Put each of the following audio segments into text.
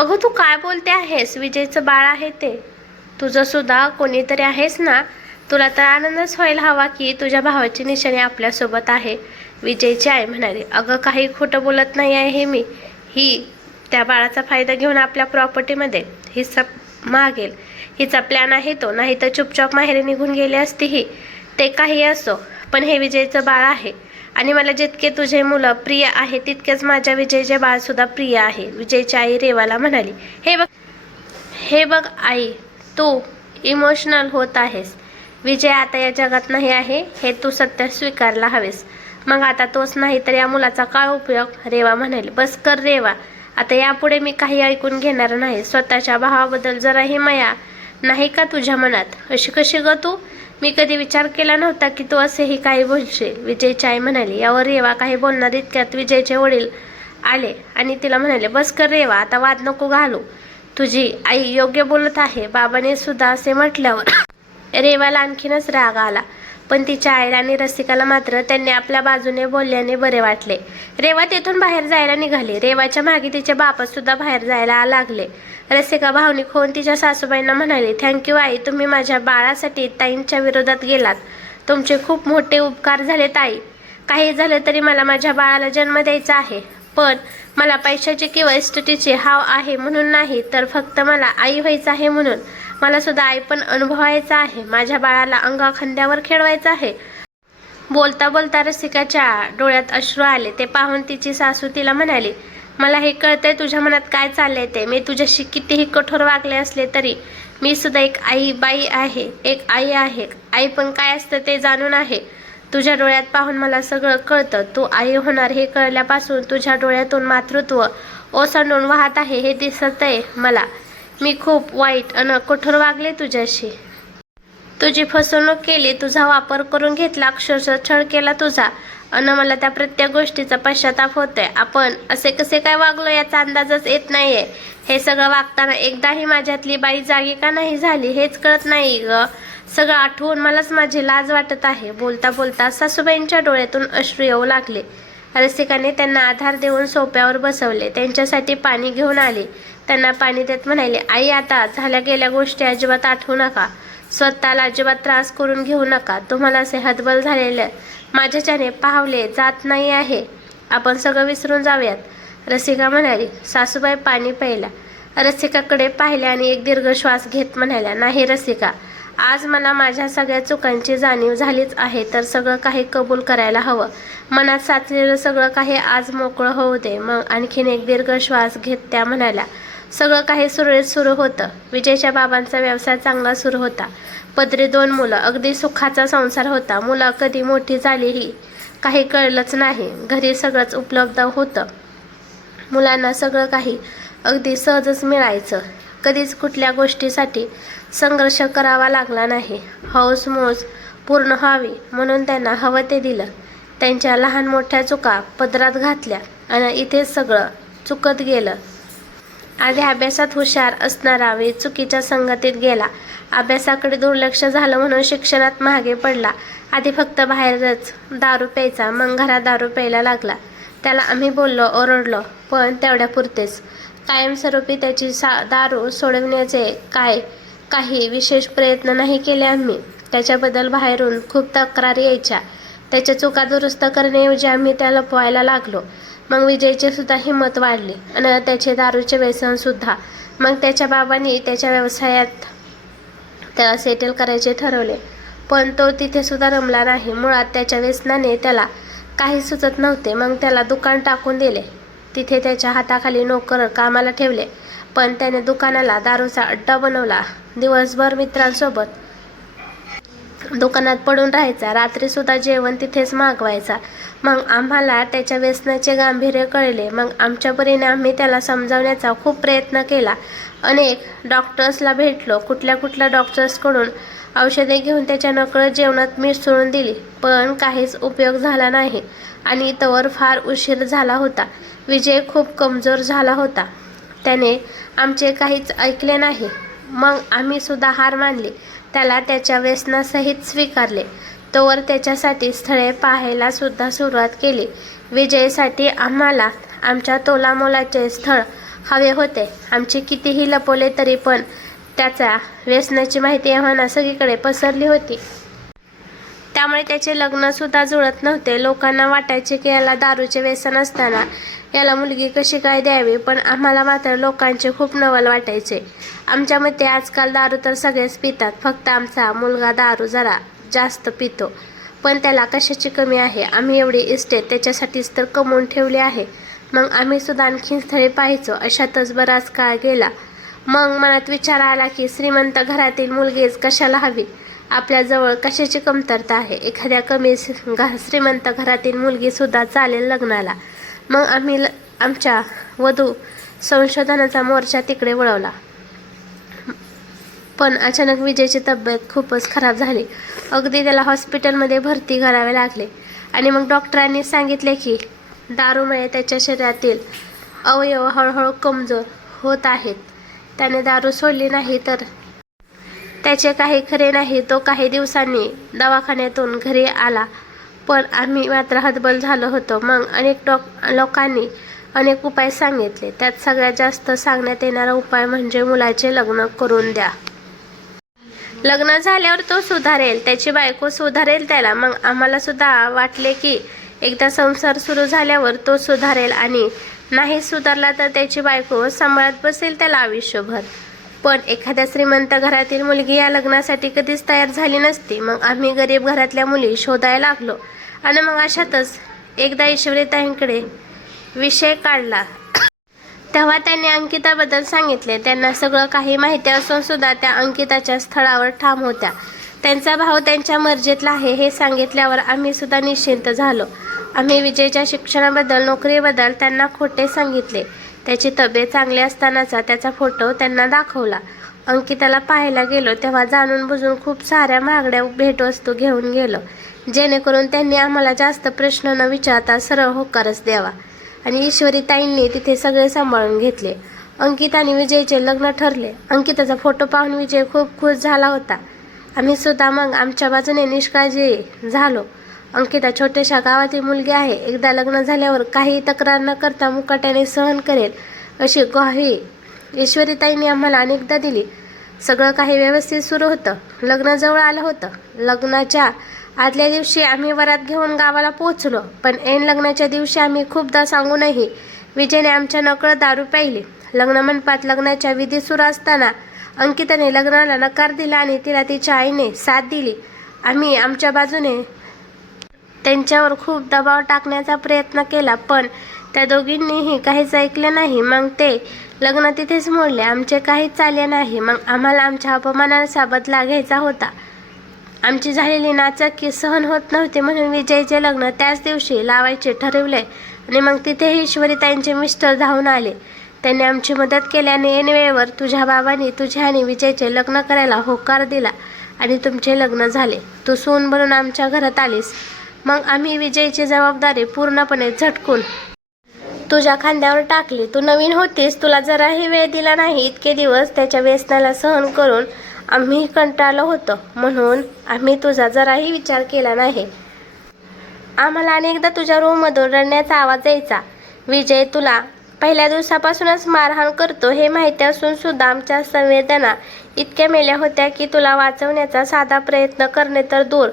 अगं तू काय बोलते आहेस? विजयचं बाळ आहे ते. तुझं सुद्धा कोणीतरी आहेस ना. तुला तर आनंदच व्हायला हवा की तुझ्या भावाची निशाणी आपल्यासोबत आहे. विजयची आई म्हणाली, अगं काही खोटं बोलत नाही आहे मी. ही त्या बाळाचा फायदा घेऊन आपल्या प्रॉपर्टीमध्ये हिस्सा मागेल. हिचा प्लॅन आहे तो. नाही तर चुपचाप माहेरी निघून गेली असती ही. ते काही असो, पण हे विजयचं बाळ आहे आणि मला जितके तुझे मुलं प्रिय आहे तितकेच माझ्या विजयचे बाळ सुद्धा प्रिय आहे. विजयची आई रेवाला म्हणाली, हे बघ आई, तू इमोशनल होत आहेस. विजय आता या जगात नाही आहे हे तू सत्य स्वीकारला हवेस. मग आता तोच नाही तर या मुलाचा काय उपयोग? रेवा म्हणाली, बस कर रेवा, आता यापुढे मी काही ऐकून घेणार नाही. स्वतःच्या भावाबद्दल जराही माया नाही का तुझ्या मनात? अशी कशी ग तू? मी कधी विचार केला नव्हता की तू असेही काही बोलशील. विजयची आई म्हणाली. यावर रेवा काही बोलणार इतक्यात विजयचे वडील आले आणि तिला म्हणाले, बस कर रेवा, आता वाद नको घालू. तुझी आई योग्य बोलत आहे. बाबाने सुद्धा असे म्हटल्यावर रेवाला आणखीनच राग आला. पण तिच्या आईला आणि रसिकाला मात्र त्यांनी आपल्या बाजूने बोलल्याने बरे वाटले. रेवा तेथून बाहेर जायला निघाली. रेवाच्या मागे तिचे बापा सुद्धा बाहेर जायला लागले. रसिका भावनिक होऊन तिच्या सासूबाईंना म्हणाली, थँक्यू आई, तुम्ही माझ्या बाळासाठी ताईंच्या विरोधात गेलात. तुमचे खूप मोठे उपकार झाले ताई. काही झालं तरी मला माझ्या बाळाला जन्म द्यायचा आहे. पण मला पैशाची किंवा इस्टेटीची हाव आहे म्हणून नाही, तर फक्त मला आई व्हायचं आहे म्हणून. मला सुद्धा आई पण अनुभवायचा आहे. माझ्या बाळाला अंगाखांद्यावर खेळवायचं आहे. बोलता बोलता रसिकाच्या डोळ्यात अश्रू आले. ते पाहून तिची सासू तिला म्हणाली, मला हे कळतंय तुझ्या मनात काय चाललंय ते. मी तुझ्याशी कितीही कठोर वागले असले तरी मी सुद्धा एक बाई आहे, एक आई आहे. आई पण काय असतं ते जाणून आहे. तुझ्या डोळ्यात पाहून मला सगळं कळतं. तू आई होणार हे कळल्यापासून तुझ्या डोळ्यातून मातृत्व ओसंडून वाहत आहे हे दिसतंय मला. मी खूप वाईट अन कठोर वागले तुझ्याशी. तुझी फसवणूक केली, तुझा वापर करून घेतला, अक्षरशः छळ केला तुझा. अन मला त्या प्रत्येक गोष्टीचा पश्चाताप होतोय. आपण असे कसे काय वागलो याचा अंदाजच येत नाहीये. हे सगळं वागताना एकदाही माझ्यातली बाई जागी का नाही झाली हेच कळत नाही ग. सगळं आठवून मलाच माझी लाज वाटत आहे. बोलता बोलता सासूबाईंच्या डोळ्यातून अश्रू येऊ लागले. रसिकाने त्यांना आधार देऊन सोप्यावर बसवले. त्यांच्यासाठी पाणी घेऊन आले. त्यांना पाणी देत म्हणाले, आई आता झाल्या गेल्या गोष्टी अजिबात आठवू नका. स्वतःला अजिबात त्रास करून घेऊ नका. तुम्हाला असे हतबल झालेले माझ्याच्याने पाहवले जात नाही आहे. आपण सगळं विसरून जाऊयात. रसिका म्हणाली. सासूबाई पाणी प्यायला रसिकाकडे पाहिले आणि एक दीर्घ श्वास घेत म्हणाल्या, नाही रसिका, आज मला माझ्या सगळ्या चुकांची जाणीव झालीच आहे, तर सगळं काही कबूल करायला हवं. मनात साचलेलं सगळं काही आज मोकळं होऊ दे. मग आणखीन एक दीर्घ श्वास घेत त्या म्हणाल्या, सगळं काही सुरळीत सुरू होतं. विजयच्या बाबांचा व्यवसाय चांगला सुरू होता. पदरी 2 मुलं, अगदी सुखाचा संसार होता. मुलं कधी मोठी झालीही काही कळलंच नाही. घरी सगळंच उपलब्ध होतं. मुलांना सगळं काही अगदी सहजच मिळायचं. कधीच कुठल्या गोष्टीसाठी संघर्ष करावा लागला नाही. हौस मौज पूर्ण व्हावी म्हणून त्यांना हवं ते दिलं. त्यांच्या लहान मोठ्या चुका पदरात घातल्या आणि इथेच सगळं चुकत गेलं. आधी अभ्यासात हुशार असणारा वेळ चुकीच्या संगतीत गेला. अभ्यासाकडे दुर्लक्ष झालं म्हणून शिक्षणात मागे पडला. आधी फक्त बाहेरच दारू प्यायचा, मग घरात दारू प्यायला लागला. त्याला आम्ही बोललो, ओरडलो, पण तेवढ्यापुरतेच. कायमस्वरूपी त्याची दारू सोडविण्याचे काही विशेष प्रयत्न नाही केले आम्ही. त्याच्याबद्दल बाहेरून खूप तक्रारी यायच्या. त्याच्या चुका दुरुस्त करण्याऐवजी आम्ही त्या लपवायला लागलो. मग विजयचे सुद्धा हिंमत वाढली आणि त्याचे दारूचे व्यसन सुद्धा. मग त्याच्या बाबांनी त्याच्या व्यवसायात त्याला सेटल करायचे ठरवले. पण तो तिथे सुद्धा रमला नाही. मुळात त्याच्या व्यसनाने त्याला काही सुचत नव्हते. मग त्याला दुकान टाकून दिले. तिथे त्याच्या हाताखाली नोकर कामाला ठेवले. पण त्याने दुकानाला दारूचा अड्डा बनवला. दिवसभर मित्रांसोबत दुकानात पडून राहायचा. रात्री सुद्धा जेवण तिथेच मागवायचा. मग आम्हाला त्याच्या व्यसनाचे गांभीर्य कळले. मग आमच्या परीने आम्ही त्याला समजावण्याचा खूप प्रयत्न केला. अनेक डॉक्टर्सला भेटलो. कुठल्या डॉक्टर्सकडून औषधे घेऊन त्याच्या नकळत जेवणात मीठ सोडून दिली. पण काहीच उपयोग झाला नाही आणि तोवर फार उशीर झाला होता. विजय खूप कमजोर झाला होता. त्याने आमचे काहीच ऐकले नाही. मग आम्ही सुद्धा हार मानली. त्याला त्याच्या व्यसनासहित स्वीकारले. तोवर त्याच्यासाठी स्थळे पाहायला सुद्धा सुरुवात केली. विजयसाठी आम्हाला आमच्या तोलामोलाचे स्थळ हवे होते. आमचे कितीही लपवले तरी पण त्याचा व्यसनाची माहिती आम्हाला सगळीकडे पसरली होती. त्यामुळे त्याचे लग्न सुद्धा जुळत नव्हते. लोकांना वाटायचे की याला दारूचे व्यसन असताना याला मुलगी कशी काय द्यावी, पण आम्हाला मात्र लोकांचे खूप नवल वाटायचे. आमच्या मते आजकाल दारू तर सगळेच पितात, फक्त आमचा मुलगा दारू जरा जास्त पितो. पण त्याला कशाची कमी आहे? आम्ही एवढी इस्टेट त्याच्यासाठीच तर कमवून ठेवली आहे. मग आम्ही सुद्धा आणखीन स्थळे पाहायचो. अशातच बराच काळ गेला. मग मनात विचार आला की श्रीमंत घरातील मुलगीच कशाला हवी? आपल्याजवळ कशाची कमतरता आहे? एखाद्या कमी श्रीमंत घरातील मुलगी सुद्धा चालेल लग्नाला. मग आम्ही आमच्या वधू संशोधनाचा मोर्चा तिकडे वळवला. पण अचानक विजयची तब्येत खूपच खराब झाली. अगदी त्याला हॉस्पिटलमध्ये भरती करावे लागले. आणि मग डॉक्टरांनी सांगितले की दारूमुळे त्याच्या शरीरातील अवयव हळूहळू कमजोर होत आहेत. त्याने दारू सोडली नाही तर त्याचे काही खरे नाही. तो काही दिवसांनी दवाखान्यातून घरी आला. पण आम्ही मात्र हतबल झालो होतो. मग अनेक लोकांनी अनेक उपाय सांगितले. त्यात सगळ्यात जास्त सांगण्यात येणारा उपाय म्हणजे मुलाचे लग्न करून द्या. लग्न झाल्यावर तो सुधारेल, त्याची बायको सुधारेल त्याला. मग आम्हाला सुद्धा वाटले की एकदा संसार सुरू झाल्यावर तो सुधारेल आणि नाही सुधारला तर त्याची बायको सांभाळत बसेल त्याला आयुष्यभर. पण एखाद्या श्रीमंत घरातील मुलगी या लग्नासाठी कधीच तयार झाली नसती. मग आम्ही गरीब घरातल्या मुली शोधायला लागलो. आणि मग अशातच एकदा ईश्वरीताईंकडे विषय काढला. तेव्हा त्यांनी अंकिताबद्दल सांगितले. त्यांना सगळं काही माहिती असून सुद्धा त्या अंकिताच्या स्थळावर ठाम होत्या. त्यांचा भाऊ त्यांच्या मर्जीतला आहे हे सांगितल्यावर आम्ही सुद्धा निश्चिंत झालो. आम्ही विजयच्या शिक्षणाबद्दल, नोकरीबद्दल त्यांना खोटे सांगितले. त्याची तब्येत चांगली असतानाचा त्याचा फोटो त्यांना दाखवला. अंकिताला पाहायला गेलो तेव्हा जाणून बुजून खूप साऱ्या महागड्या भेटवस्तू घेऊन गेलो, जेणेकरून त्यांनी आम्हाला जास्त प्रश्न न विचारता सरळ होकारच द्यावा. आणि ईश्वरीताईंनी तिथे सगळे सांभाळून घेतले. अंकिता आणि विजयचे लग्न ठरले. अंकिताचा फोटो पाहून विजय खूप खुश झाला होता. आम्ही सुद्धा मग आमच्या बाजूने निष्काळजी झालो. अंकिता छोट्याशा गावातील मुलगी आहे. एकदा लग्न झाल्यावर काही तक्रार न करता मुकाट्याने सहन करेल अशी ग्वाही ईश्वरीताईंनी आम्हाला अनेकदा दिली. सगळं काही व्यवस्थित सुरू होतं. लग्न जवळ आलं होतं. लग्नाच्या आदल्या दिवशी आम्ही वरात घेऊन गावाला पोहोचलो. पण ऐन लग्नाच्या दिवशी आम्ही खूपदा सांगूनही विजयने आमच्या नकळत दारू प्यायली. लग्न मंडपात लग्नाच्या विधी सुरू असताना अंकिताने लग्नाला नकार दिला आणि तिला तिच्या आईने साथ दिली. आम्ही आमच्या बाजूने त्यांच्यावर खूप दबाव टाकण्याचा प्रयत्न केला, पण त्या दोघींनीही काहीच ऐकले नाही. मग ते लग्न तिथेच मोडले. आमचे काहीच चालले नाही. मग आम्हाला आमच्या अपमानाचा बदला घ्यायचा होता. आमची झालेली नाचक्की सहन होत नव्हती म्हणून विजयचे लग्न त्याच दिवशी लावायचे ठरवले. आणि मग तिथेही ईश्वरीताईंचे मिस्टर धावून आले. त्यांनी आमची मदत केल्याने ऐन वेळेवर तुझ्या बाबांनी तुझ्या आणि विजयचे लग्न करायला होकार दिला आणि तुमचे लग्न झाले. तू सून बनून आमच्या घरात आलीस. मग आम्ही विजयची जबाबदारी पूर्णपणे झटकून तुझ्या खांद्यावर टाकली. तू नवीन होतीस, तुला जराही वेळ दिला नाही. इतके दिवस त्याच्या व्यसनाला सहन करून आम्ही कंटाळलो होतो म्हणून आम्ही तुझा जराही विचार केला नाही. आम्हाला अनेकदा तुझ्या रूममधून रडण्याचा आवाज यायचा. विजय तुला पहिल्या दिवसापासूनच मारहाण करतो हे माहिती असून सुद्धा आमच्या संवेदना इतक्या मेल्या होत्या की तुला वाचवण्याचा साधा प्रयत्न करणे तर दूर,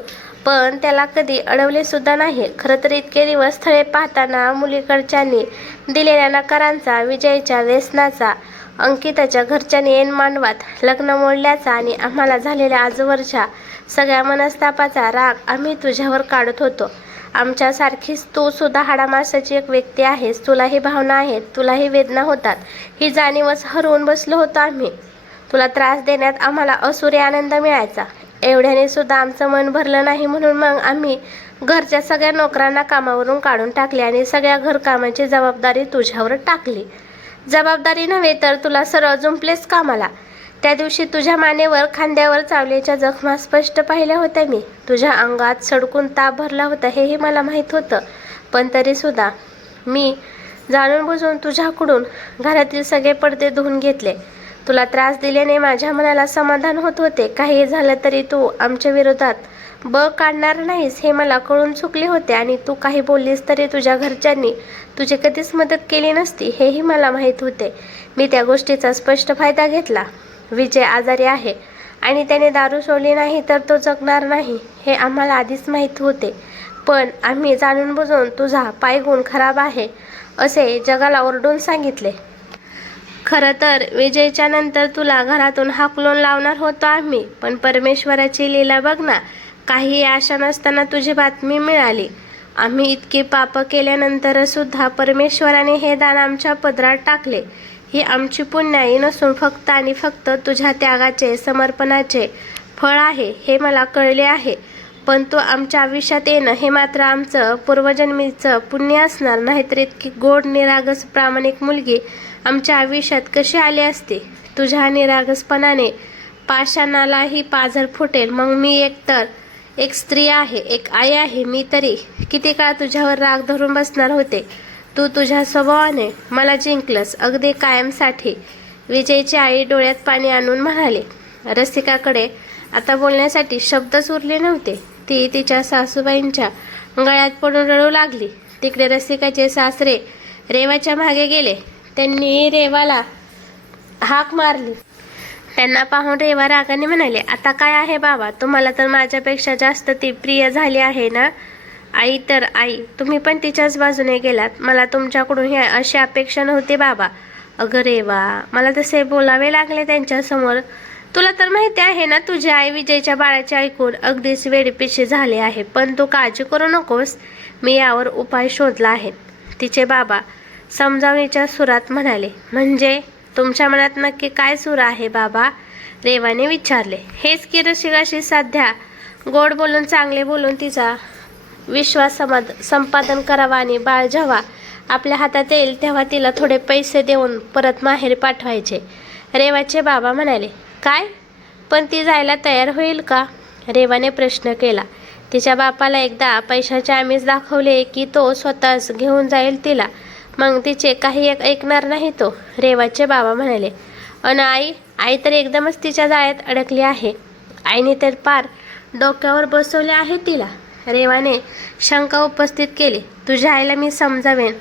पण त्याला कधी अडवले सुद्धा नाही. खरं तर इतके दिवस स्थळे पाहताना मुलीकडच्यांनी दिलेल्या नकारांचा, विजयच्या व्यसनाचा, अंकिताच्या घरच्यांनी ऐन मांडवात लग्न मोडल्याचा आणि आम्हाला झालेल्या आजवरच्या सगळ्या मनस्तापाचा राग आम्ही तुझ्यावर काढत होतो. आमच्यासारखीच तू सुद्धा हाडामासाची एक व्यक्ती आहेस. तुलाही भावना आहेत, तुलाही वेदना होतात. ही जाणीवच हरवून बसलो होतो आम्ही. तुला त्रास देण्यात आम्हाला असुरी आनंद मिळायचा. एवढ्याने सुद्धा आमचं मन भरलं नाही म्हणून मग आम्ही घरच्या सगळ्या नोकरांना कामावरून काढून टाकले आणि सगळ्या घरकामाची जबाबदारी तुझ्यावर टाकली. जबाबदारी नव्हे तर तुला सरळ जुंपलेच कामाला. त्या दिवशी तुझ्या मानेवर, खांद्यावर चावल्याच्या जखमा स्पष्ट पाहिल्या होत्या मी. तुझ्या अंगात सडकून ताप भरला होता हेही मला माहीत होतं. पण तरीसुद्धा मी जाणून बुजून तुझ्याकडून घरातील सगळे पडदे धुवून घेतले. तुला त्रास दिल्याने माझ्या मनाला समाधान होत होते. काही झालं तरी तू आमच्या विरोधात काढणार नाहीस हे मला कळून चुकले होते आणि तू काही बोललीस तरी तुझ्या घरच्यांनी तुझी कधीच मदत केली नसती हेही मला माहीत होते. मी त्या गोष्टीचा स्पष्ट फायदा घेतला. विजय आजारी आहे आणि त्याने दारू सोडली नाही तर तो जगणार नाही हे आम्हाला आधीच माहीत होते. पण आम्ही जाणून बुजून तुझा पायगुण खराब आहे असे जगाला ओरडून सांगितले. खरं तर विजयच्या नंतर तुला घरातून हाकलून लावणार होतो आम्ही, पण परमेश्वराची लीला बघ ना. काही आशा नसताना तुझी बातमी मिळाली. आम्ही इतकी पापं केल्यानंतर सुद्धा परमेश्वराने हे दान आमच्या पदरात टाकले. ही आमची पुण्याई नसून फक्त आणि फक्त तुझ्या त्यागाचे समर्पणाचे फळ आहे हे मला कळले आहे. पण तू आमच्या आयुष्यात येणं हे मात्र आमचं पूर्वजन्मीचं पुण्य असणार. नाहीतर इतकी गोड निरागस प्रामाणिक मुलगी आमच्या आयुष्यात कशी आली असते. तुझ्या निरागसपणाने पाषाणालाही पाझर फुटेल. मग मी एक स्त्री आहे, एक आई आहे. मी तरी किती काळ तुझ्यावर राग धरून बसणार होते. तू तुझ्या स्वभावाने मला जिंकलंस अगदी कायमसाठी. विजयची आई डोळ्यात पाणी आणून म्हणाली. रसिकाकडे आता बोलण्यासाठी शब्दच उरले नव्हते. ती तिच्या सासूबाईंच्या गळ्यात पडून रडू लागली. तिकडे रसिकाचे सासरे रेवाच्या मागे गेले. त्यांनी रेवाला हाक मारली. त्यांना पाहून रेवा रागाने म्हणाले, आता काय आहे बाबा, तुम्हाला तर माझ्यापेक्षा जास्त ती प्रिय झाली आहे ना. आई तर आई, तुम्ही पण तिच्याच बाजूने गेलात. मला तुमच्याकडून ही अशी अपेक्षा नव्हती बाबा. अगं रेवा, मला तसे बोलावे लागले त्यांच्यासमोर. तुला तर माहिती आहे ना, तुझी आई विजयच्या बाळाचे ऐकून अगदीच वेडीपिशी झाली आहे. पण तू काळजी करू नकोस, मी यावर उपाय शोधला आहे. तिचे बाबा समजावणीच्या सुरात म्हणाले. म्हणजे तुमच्या मनात नक्की काय सूर आहे बाबा, रेवाने विचारले. हेच की रसिकाशी साध्या गोड बोलून चांगले बोलून तिचा विश्वास संपादन करावा आणि बाळ जेव्हा आपल्या हातात येईल तेव्हा तिला थोडे पैसे देऊन परत माहेरी पाठवायचे. रेवाचे बाबा म्हणाले. काय, पण ती जायला तयार होईल का, रेवाने प्रश्न केला. तिच्या बापाला एकदा पैशाचे आमिष दाखवले की तो स्वतःच घेऊन जाईल तिला. मग तिचे काही ऐकणार नाही तो, रेवाचे बाबा म्हणाले. अन आई तर एकदमच तिच्या जाळ्यात अडकली आहे. आईने तर पार डोक्यावर बसवले आहे तिला, रेवाने शंका उपस्थित केली. तुझ्या आईला मी समजावेन,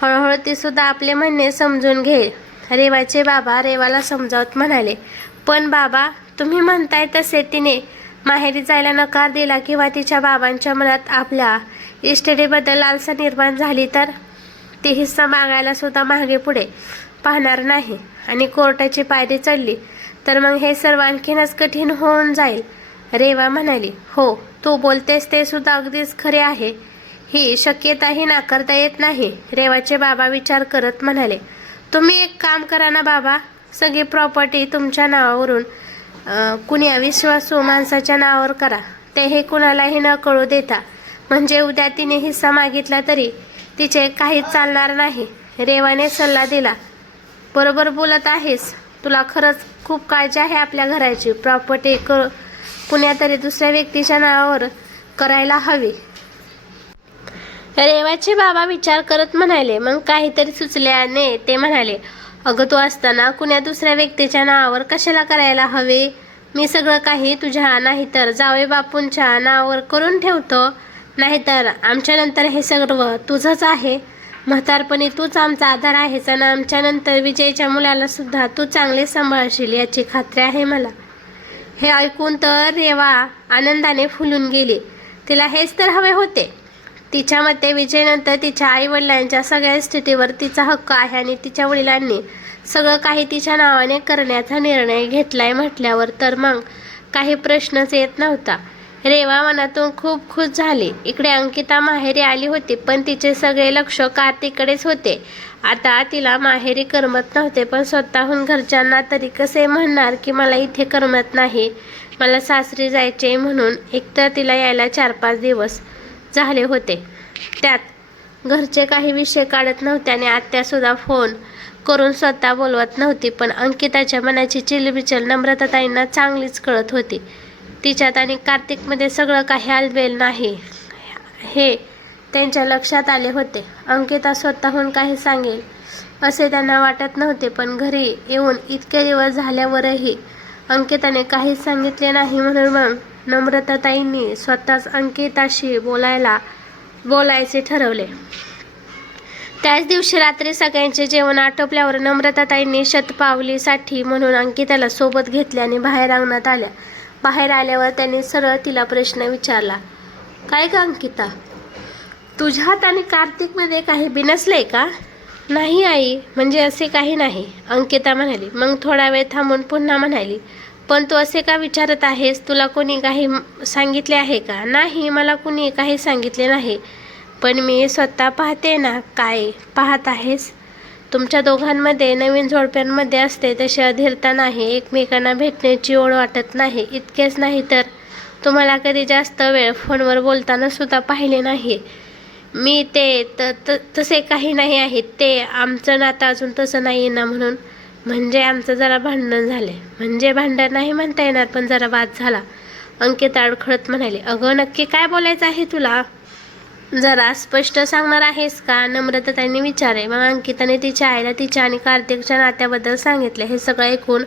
हळूहळू ती सुद्धा आपले म्हणणे समजून घेईल, रेवाचे बाबा रेवाला समजावत म्हणाले. पण बाबा, तुम्ही म्हणताय तसे तिने माहेरी जायला नकार दिला किंवा तिच्या बाबांच्या मनात आपल्या इस्टेटीबद्दल लालसा निर्माण झाली तर ती हिस्सा मागायला सुद्धा मागे पुढे पाहणार नाही आणि कोर्टाची पायरी चढली तर मग हे सर्व आणखीनच कठीण होऊन जाईल, रेवा म्हणाली. हो, तू बोलतेस ते सुद्धा अगदीच खरे आहे. ही शक्यताही नाकारता येत नाही, रेवाचे बाबा विचार करत म्हणाले. तुम्ही एक काम करा ना बाबा, सगळी प्रॉपर्टी तुमच्या नावावरून कुणी अविश्वासू माणसाच्या नावावर करा. ते हे कुणालाही न कळू देता. म्हणजे उद्या तिने हिस्सा मागितला तरी तिचे काहीच चालणार नाही, रेवाने सल्ला दिला. बरोबर बोलत आहेस, तुला खरंच खूप काळजी आहे आपल्या घराची. प्रॉपर्टी कुण्या तरी दुसऱ्या व्यक्तीच्या नावावर करायला हवी, रेवाचे बाबा विचार करत म्हणाले. मग काहीतरी सुचल्याने ते म्हणाले. अगं, तू असताना कुण्या दुसऱ्या व्यक्तीच्या नावावर कशाला करायला हवे. मी सगळं काही तुझ्या नाही तर जावई बापूंच्या नावावर करून ठेवतो. नाहीतर आमच्यानंतर हे सर्व तुझंच आहे. म्हातारपणी तूच आमचा आधार आहेस आणि आमच्यानंतर विजयच्या मुलाला सुद्धा तू चांगले सांभाळशील याची खात्री आहे मला. हे ऐकून तर रेवा आनंदाने फुलून गेली. तिला हेच तर हवे होते. तिच्या मते विजयनंतर तिच्या आईवडिलांच्या सगळ्या स्थितीवर तिचा हक्क आहे आणि तिच्या वडिलांनी सगळं काही तिच्या नावाने करण्याचा निर्णय घेतलाय म्हटल्यावर तर मग काही प्रश्नच येत नव्हता. रेवा मनातून खूप खुश झाली. इकडे अंकिता माहेरी आली होती, पण तिचे सगळे लक्ष कार्तिककडेच होते. आता तिला माहेरी करमत नव्हते, पण स्वतःहून घरच्यांना तरी कसे म्हणणार की मला इथे करमत नाही, मला सासरी जायचे म्हणून. एकतर तिला यायला 4-5 दिवस झाले होते. त्यात घरचे काही विषय काढत नव्हते आणि आत्यासुद्धा फोन करून स्वतः बोलवत नव्हती. पण अंकिताच्या मनाची चिलबिचल नम्रताताईंना चांगलीच कळत होती. तिच्यात आणि कार्तिकमध्ये सगळं काही आलबेल नाही हे त्यांच्या लक्षात आले होते. अंकिता स्वतःहून काही सांगेल असे त्यांना वाटत नव्हते, पण घरी येऊन इतके दिवस झाल्यावरही अंकिताने काहीच सांगितले नाही. म्हणून मग नम्रताताईंनी स्वतःच अंकिताशी बोलायचे ठरवले. त्याच दिवशी रात्री सगळ्यांचे जेवण आटोपल्यावर नम्रताताईंनी शतपावलीसाठी म्हणून अंकिताला सोबत घेतले आणि बाहेर अंगणात आल्या. बाहेर आल्यावर त्यांनी सरळ तिला प्रश्न विचारला, काय ग अंकिता, तुझ्यात आणि कार्तिकमध्ये काही बिनसलंय का? नाही आई, म्हणजे असे काही नाही, अंकिता म्हणाली. मग थोडा वेळ थांबून पुन्हा म्हणाली, पण तू असे का विचारत आहेस? तुला कोणी काही सांगितले आहे का? नाही, मला कुणी काही सांगितले नाही, पण मी स्वतः पाहते ना. काय पाहत आहेस? तुमच्या दोघांमध्ये नवीन जोडप्यांमध्ये असते तशी अधीरता नाही, एकमेकांना भेटण्याची ओढ वाटत नाही. इतकेच नाही तर तुम्हाला कधी जास्त वेळ फोनवर बोलताना सुद्धा पाहिले नाही मी. ते तसे काही नाही आहे. ते आमचं नातं अजून तसं नाही ना म्हणून. म्हणजे आमचं जरा भांडण झाले. म्हणजे भांडण नाही म्हणता येणार, पण जरा वाद झाला, अंकिता अडखळत म्हणाली. अगं नक्की काय बोलायचं आहे तुला? जरा स्पष्ट सांगणार आहेस का? नम्रताताईंनी विचारले. मग अंकिताने तिच्या आईला तिच्या आणि कार्तिकच्या नात्याबद्दल सांगितले. हे सगळं ऐकून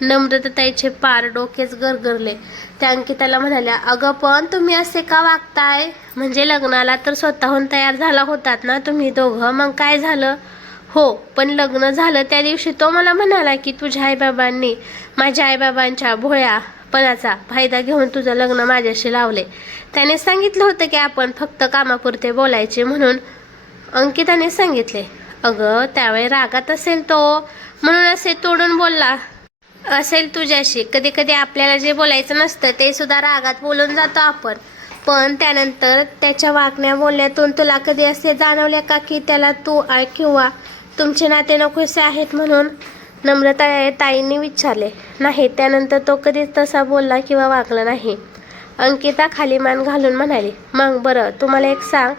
नम्रताताईचे पार डोकेच गरगरले. त्या अंकिताला म्हणाल्या, अगं पण तुम्ही असे का वागताय? म्हणजे लग्नाला तर स्वतःहून तयार झाला होतात ना तुम्ही दोघं, मग काय झालं? हो, पण लग्न झालं त्या दिवशी तो मला म्हणाला की तुझ्या आईबाबांनी माझ्या आईबाबांच्या भोळ्यापणाचा फायदा घेऊन तुझं लग्न माझ्याशी लावले. त्याने सांगितलं होतं की आपण फक्त कामापुरते बोलायचे म्हणून, अंकिताने सांगितले. अगं त्यावेळी रागात असेल तो, म्हणून असे तोडून बोलला असेल तुझ्याशी. कधी कधी आपल्याला जे बोलायचं नसतं ते सुद्धा रागात बोलून जातो आपण. पण त्यानंतर त्याच्या वागण्या बोलण्यातून तुला कधी असे जाणवले का की त्याला तू किंवा तुमचे नाते नकोसे आहेत म्हणून? नम्रताताईंनी विचारले. नाही, त्यानंतर तो कधीच तसा बोलला किंवा वागला नाही, अंकिता खाली मान घालून म्हणाली. मग बरं, तुम्हाला एक सांग,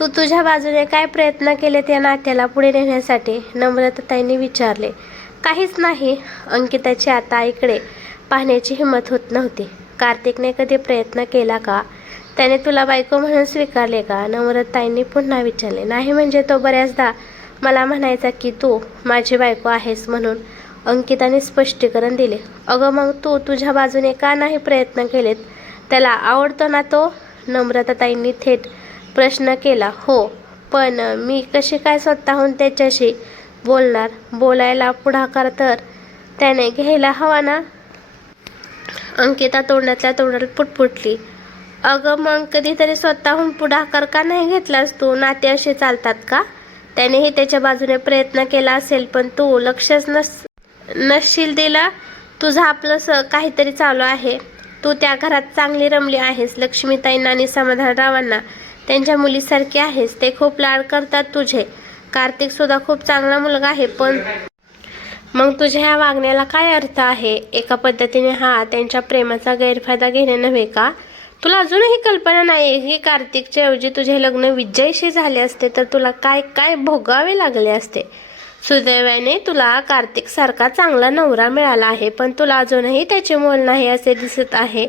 तू तुझ्या बाजूने काय प्रयत्न केले त्या नात्याला पुढे नेण्यासाठी? नम्रताताईंनी विचारले. काहीच नाही, अंकिताची आता आईकडे पाहण्याची हिंमत होत नव्हती. कार्तिकने कधी प्रयत्न केला का? त्याने तुला बायको म्हणून स्वीकारले का? नम्रताताईंनी पुन्हा विचारले. नाही, म्हणजे तो बऱ्याचदा मला म्हणायचा की तू माझी बायको आहेस म्हणून, अंकिताने स्पष्टीकरण दिले. अगं मग तू तुझ्या बाजूने का नाही प्रयत्न केलेत? त्याला आवडतो ना तो? नम्रताताईंनी थेट प्रश्न केला. हो, पण मी कशी काय स्वतःहून त्याच्याशी बोलणार? बोलायला पुढाकार तर त्याने घ्यायला हवा ना? अंकिता तोंडातल्या तोंडात पुटपुटली. अगं मग कधीतरी स्वतःहून पुढाकार का नाही घेतलास तू? नाते असे चालतात का? त्यानेही त्याच्या बाजूने प्रयत्न केला असेल, पण तू लक्षच नसशील दिला. तुझं आपलं काहीतरी चालू आहे. तू त्या घरात चांगली रमली आहेस. लक्ष्मीताईंना आणि समाधानरावांना त्यांच्या मुलीसारखी आहेस. ते खूप लाड करतात तुझे. कार्तिक सुद्धा खूप चांगला मुलगा आहे, पण मग तुझ्या ह्या वागण्याला काय अर्थ आहे? एका पद्धतीने हा त्यांच्या प्रेमाचा गैरफायदा घेणे नव्हे का? तुला अजूनही कल्पना नाही की कार्तिकच्या ऐवजी तुझे लग्न विजयशी झाले असते तर तुला काय काय भोगावे लागले असते. सुदैवाने तुला कार्तिक सारखा चांगला नवरा मिळाला आहे, पण तुला अजूनही त्याचे मोल नाही असे दिसत आहे.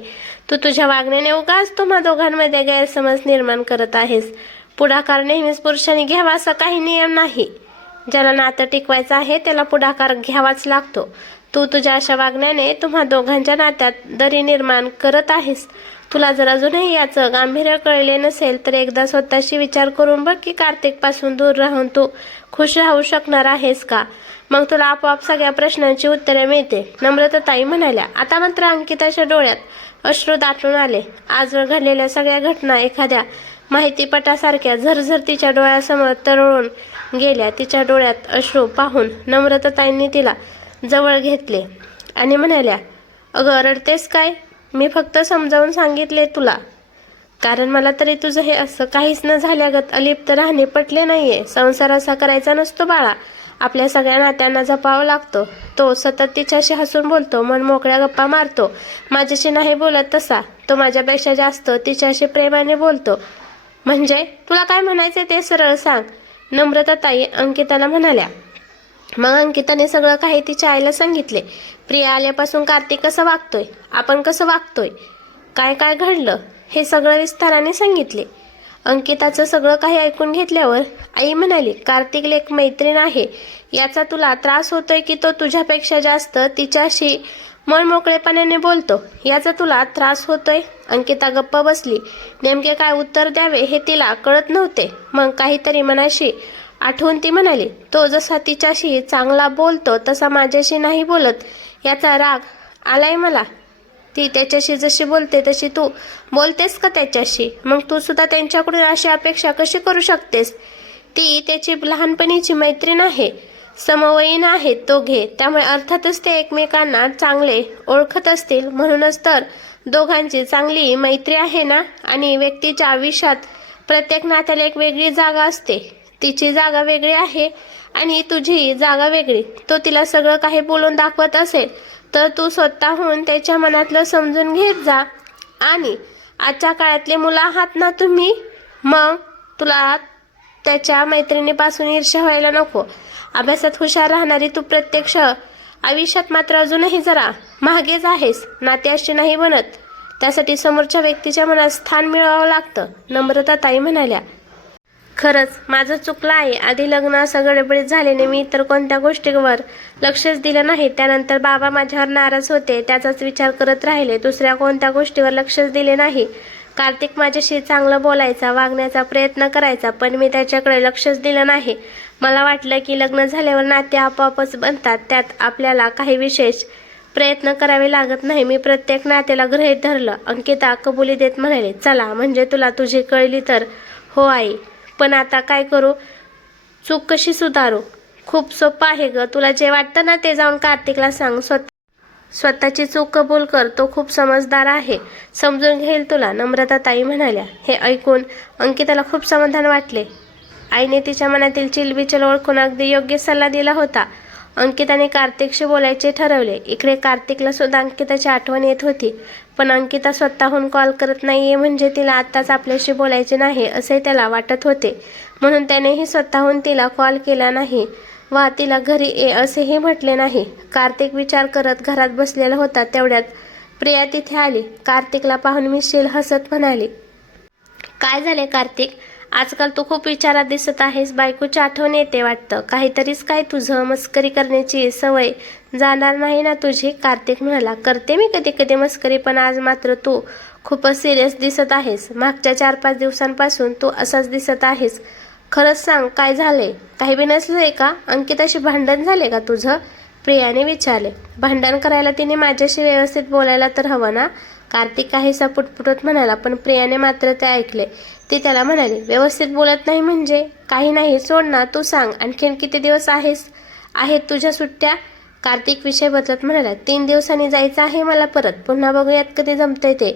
तू तुझ्या वागण्याने उगाच तुम्हा दोघांमध्ये गैरसमज निर्माण करत आहेस. पुढाकार नेहमीच पुरुषांनी घ्यावा असा काही नियम नाही. ज्याला नातं टिकवायचं आहे त्याला पुढाकार घ्यावाच लागतो. तू तुझ्या अशा वागण्याने तुम्हा दोघांच्या नात्यात दरी निर्माण करत आहेस. तुला जर अजूनही याचं गांभीर्य कळले नसेल तर एकदा स्वतःशी विचार करून बघ की कार्तिकपासून दूर राहून तू खुश राहू शकणार आहेस का? मग तुला आपोआप सगळ्या प्रश्नांची उत्तरे मिळते. नम्रताताई म्हणाल्या. आता मात्र अंकिताच्या डोळ्यात अश्रू दाटून आले. आजवर घडलेल्या सगळ्या घटना एखाद्या माहितीपटासारख्या झरझर तिच्या डोळ्यासमोर तरळून गेल्या. तिच्या डोळ्यात अश्रू पाहून नम्रताताईंनी तिला जवळ घेतले आणि म्हणाल्या, अगं रडतेस काय? मी फक्त समजावून सांगितले तुला, कारण मला तरी तुझं हे असं काहीच न झाल्यागत अलिप्त राहणे पटले नाहीये. संसार असा करायचा नसतो बाळा. आपल्या सगळ्या नात्यांना जपावं लागतो. तो सतत तिच्याशी हसून बोलतो, मन मोकळ्या गप्पा मारतो. माझ्याशी नाही बोलत तसा. तो माझ्यापेक्षा जास्त तिच्याशी प्रेमाने बोलतो. म्हणजे तुला काय म्हणायचे ते सरळ सांग, नम्रताताई अंकिताला म्हणाल्या. मग अंकिताने सगळं काही तिच्या आईला सांगितले. प्रिया आल्यापासून कार्तिक कसं वागतोय, आपण कसं वागतोय, काय काय घडलं हे सगळं विस्ताराने सांगितले. अंकिताचं सगळं काही ऐकून घेतल्यावर आई म्हणाली, कार्तिकला एक मैत्रीण आहे, याचा तुला त्रास होतोय की तो तुझ्यापेक्षा जास्त तिच्याशी मनमोकळेपणाने बोलतो, याचा तुला त्रास होतोय? अंकिता गप्प बसली. नेमके काय उत्तर द्यावे हे तिला कळत नव्हते. मग काहीतरी मनाशी आठवून ती म्हणाली, तो जसा तिच्याशी चांगला बोलतो तसा माझ्याशी नाही बोलत, याचा राग आलाय मला. ती त्याच्याशी जशी बोलते तशी तू बोलतेस का त्याच्याशी? मग तू सुद्धा त्यांच्याकडून अशी अपेक्षा कशी करू शकतेस? ती त्याची लहानपणीची मैत्रीण आहे, समवयीन आहेत दोघे, त्यामुळे अर्थातच ते एकमेकांना चांगले ओळखत असतील. म्हणूनच तर दोघांची चांगली मैत्री आहे ना. आणि व्यक्तीच्या आयुष्यात प्रत्येक नात्याला एक वेगळी जागा असते. तिची जागा वेगळी आहे आणि तुझी जागा वेगळी. तो तिला सगळं काही बोलून दाखवत असेल तर तू स्वतःहून त्याच्या मनातलं समजून घेत जा. आणि आजच्या काळातले मुलं आहात ना तुम्ही, मग तुला त्याच्या मैत्रिणीपासून ईर्ष्या व्हायला नको. अभ्यासात हुशार राहणारी तू प्रत्यक्ष आयुष्यात मात्र अजूनही जरा महागेच आहेस. नाते अशी नाही बनत, त्यासाठी समोरच्या व्यक्तीच्या मनात स्थान मिळवावं लागतं. नम्रताताई म्हणाल्या, खरंच माझं चुकलं आहे. आधी लग्न असं गडबडीत झाल्याने मी इतर कोणत्या गोष्टींवर लक्षच दिलं नाही. त्यानंतर बाबा माझ्यावर नाराज होते, त्याचाच विचार करत राहिले, दुसऱ्या कोणत्या गोष्टीवर लक्षच दिले नाही. कार्तिक माझ्याशी चांगलं बोलायचा, वागण्याचा प्रयत्न करायचा, पण मी त्याच्याकडे लक्षच दिलं नाही. मला वाटलं की लग्न झाल्यावर नाते आपोआपच बनतात, त्यात आपल्याला काही विशेष प्रयत्न करावे लागत नाही. मी प्रत्येक नात्याला गृहीत धरलं. अंकिता कबुली देत म्हणाले, चला म्हणजे तुला तुझी कळली तर. हो आई, पण आता काय करू? चूक कशी सुधारू? खूप सोपं आहे ग. तुला जे वाटतं ना ते जाऊन कार्तिकला सांग. स्वतःची चूक कबूल कर, तो खूप समजदार आहे, समजून घेईल तुला. नम्रताताई म्हणाल्या. हे ऐकून अंकिताला खूप समाधान वाटले. आईने तिच्या मनातील चिलबिचल ओळखून अगदी योग्य सल्ला दिला होता. अंकिताने कार्तिकशी बोलायचे ठरवले. इकडे कार्तिकला सुद्धा अंकिताची आठवण येत होती, पण अंकिता स्वतःहून कॉल करत नाहीये म्हणजे तिला आत्ताच आपल्याशी बोलायचे नाही असे त्याला वाटत होते. म्हणून त्यानेही स्वतःहून तिला कॉल केला नाही वा तिला घरी ये असेही म्हटले नाही. कार्तिक विचार करत घरात बसलेला होता. तेवढ्यात प्रिया तिथे आली. कार्तिकला पाहून मिश्किल हसत म्हणाली, काय झाले कार्तिक, आजकाल तू खूप विचारात दिसत आहेस. बायकोची आठवण येते वाटतं. काहीतरीच काय तुझं? मस्करी करण्याची सवय जाणार नाही ना तुझी? कार्तिक म्हणाला, करते मी कधी कधी मस्करी, पण आज मात्र तू खूपच सिरियस दिसत आहेस. मागच्या 4-5 दिवसांपासून तू असाच दिसत आहेस. खरंच सांग, काय झालंय? काही बी नसलंय का? अंकिताशी भांडण झाले का तुझं? प्रियाने विचारले. भांडण करायला तिने माझ्याशी व्यवस्थित बोलायला तर हवं ना? कार्तिक काहीसा पुटपुटत म्हणाला, पण प्रियाने मात्र ते ऐकले. ती त्याला म्हणाली, व्यवस्थित बोलत नाही म्हणजे? काही नाही, सोड ना, तू सांग, आणखीन किती दिवस आहेत तुझ्या सुट्ट्या? कार्तिक विषय बदलत म्हणाला, 3 दिवसांनी जायचं आहे मला परत. पुन्हा बघूयात कधी जमतंय ते.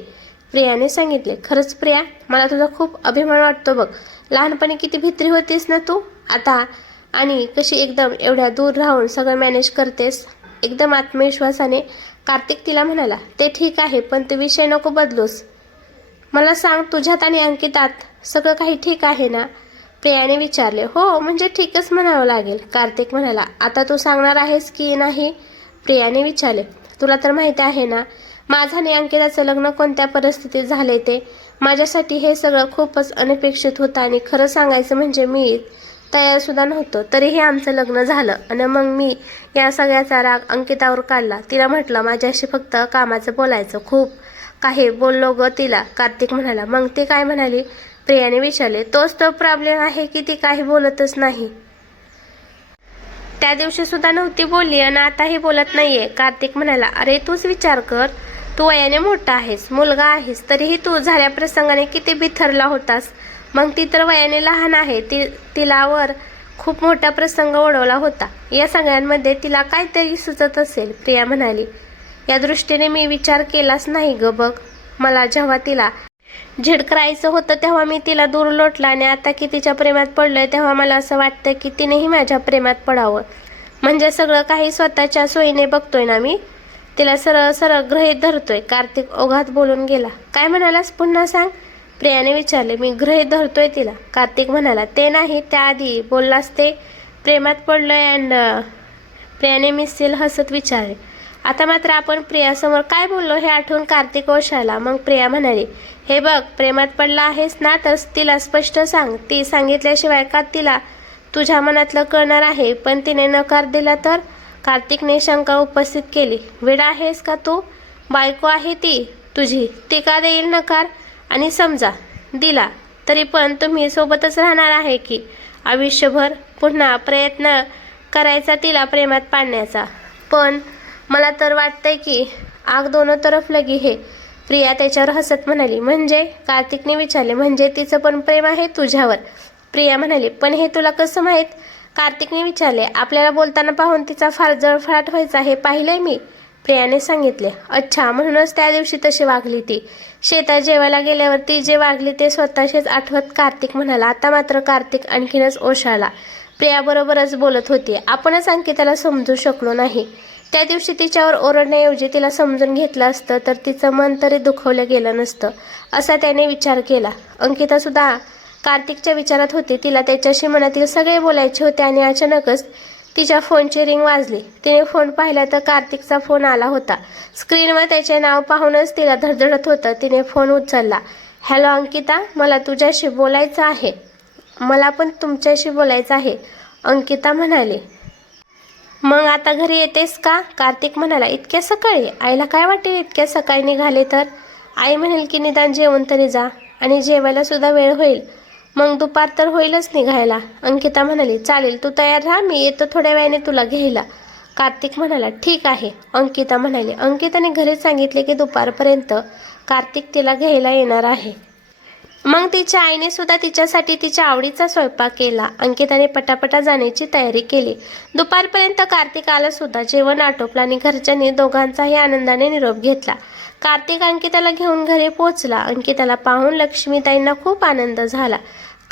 प्रियाने सांगितले. खरंच प्रिया, मला तुझा खूप अभिमान वाटतो बघ. लहानपणी किती भित्री होतीस ना तू, आता आणि कशी एकदम एवढ्या दूर राहून सगळं मॅनेज करतेस एकदम आत्मविश्वासाने. कार्तिक तिला म्हणाला, ते ठीक आहे, पण ते विषय नको बदलूस. मला सांग, तुझ्यात आणि अंकितात सगळं काही ठीक आहे ना? प्रियाने विचारले. हो, म्हणजे ठीकच म्हणावं लागेल. कार्तिक म्हणाला. आता तू सांगणार आहेस की नाही? प्रियाने विचारले. तुला तर माहिती आहे ना माझं आणि अंकिताचं लग्न कोणत्या परिस्थितीत झाले ते. माझ्यासाठी हे सगळं खूपच अनपेक्षित होतं आणि खरं सांगायचं म्हणजे मी तयार सुद्धा नव्हतो. तरीही आमचं लग्न झालं आणि मग मी या सगळ्याचा राग अंकितावर काढला. तिला म्हटलं माझ्याशी फक्त कामाचं बोलायचं. खूप काही बोललो ग तिला. कार्तिक म्हणाला. मग ती काय म्हणाली? प्रियाने विचारले. तोच तो प्रॉब्लेम आहे की ती काही बोलतच नाही. त्या दिवशी सुद्धा नव्हती बोलली आणि आताही बोलत नाहीये. कार्तिक म्हणाला. अरे तूच विचार कर, तू वयाने मोठा आहेस, मुलगा आहेस, तरीही तू झाल्या प्रसंगाने किती बिथरला होतास. मग ती तर वयाने लहान आहे, तिलावर खूप मोठा प्रसंग ओढवला होता. या सगळ्यांमध्ये तिला काहीतरी सुचत असेल. प्रिया म्हणाली. या दृष्टीने मी विचार केलाच नाही ग. बघ, मला जेव्हा तिला झिडकारायचं होतं तेव्हा मी तिला दूर लोटला आणि आता की तिच्या प्रेमात पडलोय तेव्हा मला असं वाटतं की तिनेही माझ्या प्रेमात पडावं. म्हणजे सगळं काही स्वतःच्या सोयीने बघतोय ना मी, तिला सरळ सरळ गृहीत धरतोय. कार्तिक ओघात बोलून गेला. काय म्हणालास, पुन्हा सांग? प्रियाने विचारले. मी गृहीत धरतोय तिला. कार्तिक म्हणाला. ते नाही, त्याआधी बोललास ते प्रेमात पडलोय अँड. प्रियाने मिसशील हसत विचारले. आता मात्र आपण प्रियासमोर काय बोललो हे आठवून कार्तिक ओशाला. मग प्रिया म्हणाली, हे बघ, प्रेमात पडला आहेस ना तर तिला स्पष्ट सांग. ती सांगितल्याशिवाय का तिला तुझ्या मनातलं कळणार आहे. पण तिने नकार दिला तर? कार्तिकने शंका उपस्थित केली. वेडा आहेस का तू? बायको आहे ती तुझी, ती का देईल नकार? आणि समजा दिला तरी पण तुम्ही सोबतच राहणार आहे की आयुष्यभर? पुन्हा प्रयत्न करायचा तिला प्रेमात पाडण्याचा. पण मला तर वाटतंय की आग दोनों तरफ लगी है. प्रिया त्याच्यावर हसत म्हणाली. म्हणजे? कार्तिकने विचारले. म्हणजे तिचं पण प्रेम आहे तुझ्यावर? प्रिया म्हणाली. पण हे तुला कसं माहीत? कार्तिकने विचारले. आपल्याला बोलताना पाहून तिचा फार जळफळाट व्हायचा हे पाहिलंय मी. प्रियाने सांगितले. अच्छा, म्हणूनच त्या दिवशी तशी वागली ती. शेतात जेवायला गेल्यावर ती जे वागली ते स्वतःशीच आठवत कार्तिक म्हणाला. आता मात्र कार्तिक आणखीनच ओशाळला. प्रियाबरोबरच बोलत होती. आपणच अंकिताला समजू शकलो नाही. त्या दिवशी तिच्यावर ओरडण्याऐवजी तिला समजून घेतलं असतं तर तिचं मन तरी दुखवलं गेलं नसतं, असा त्याने विचार केला. अंकिता सुद्धा कार्तिकच्या विचारात होती. तिला त्याच्याशी मनातील सगळे बोलायचे होते आणि अचानकच तिच्या फोनची रिंग वाजली. तिने फोन पाहिला तर कार्तिकचा फोन आला होता. स्क्रीनवर त्याचे नाव पाहूनच तिला धडधडत होतं. तिने फोन उचलला. हॅलो अंकिता, मला तुझ्याशी बोलायचं आहे. मला पण तुमच्याशी बोलायचं आहे, अंकिता म्हणाली. मग आता घरी येतेस का? कार्तिक म्हणाला. इतक्या सकाळी? आईला काय वाटेल इतक्या सकाळी निघाले तर? आई म्हणेल की निदान जेवण तरी जा, आणि जेवायला सुद्धा वेळ होईल. मग दुपार तर होईलच निघायला. अंकिता म्हणाली. चालेल, तू तयार राहा, मी येतो थोड्या वेळाने तुला घ्यायला. कार्तिक म्हणाला. ठीक आहे, अंकिता म्हणाली. अंकिताने घरीच सांगितले की दुपारपर्यंत कार्तिक तिला घ्यायला येणार आहे. मग तिच्या आईने सुद्धा तिच्यासाठी तिच्या आवडीचा स्वयंपाक केला. अंकिताने पटापटा जाण्याची तयारी केली. दुपारपर्यंत कार्तिक आला सुद्धा. जेवण आटोपलं आणि घरच्यांनी दोघांचाही आनंदाने निरोप घेतला. कार्तिक अंकिताला घेऊन घरी पोहोचला. अंकिताला पाहून लक्ष्मीताईंना खूप आनंद झाला.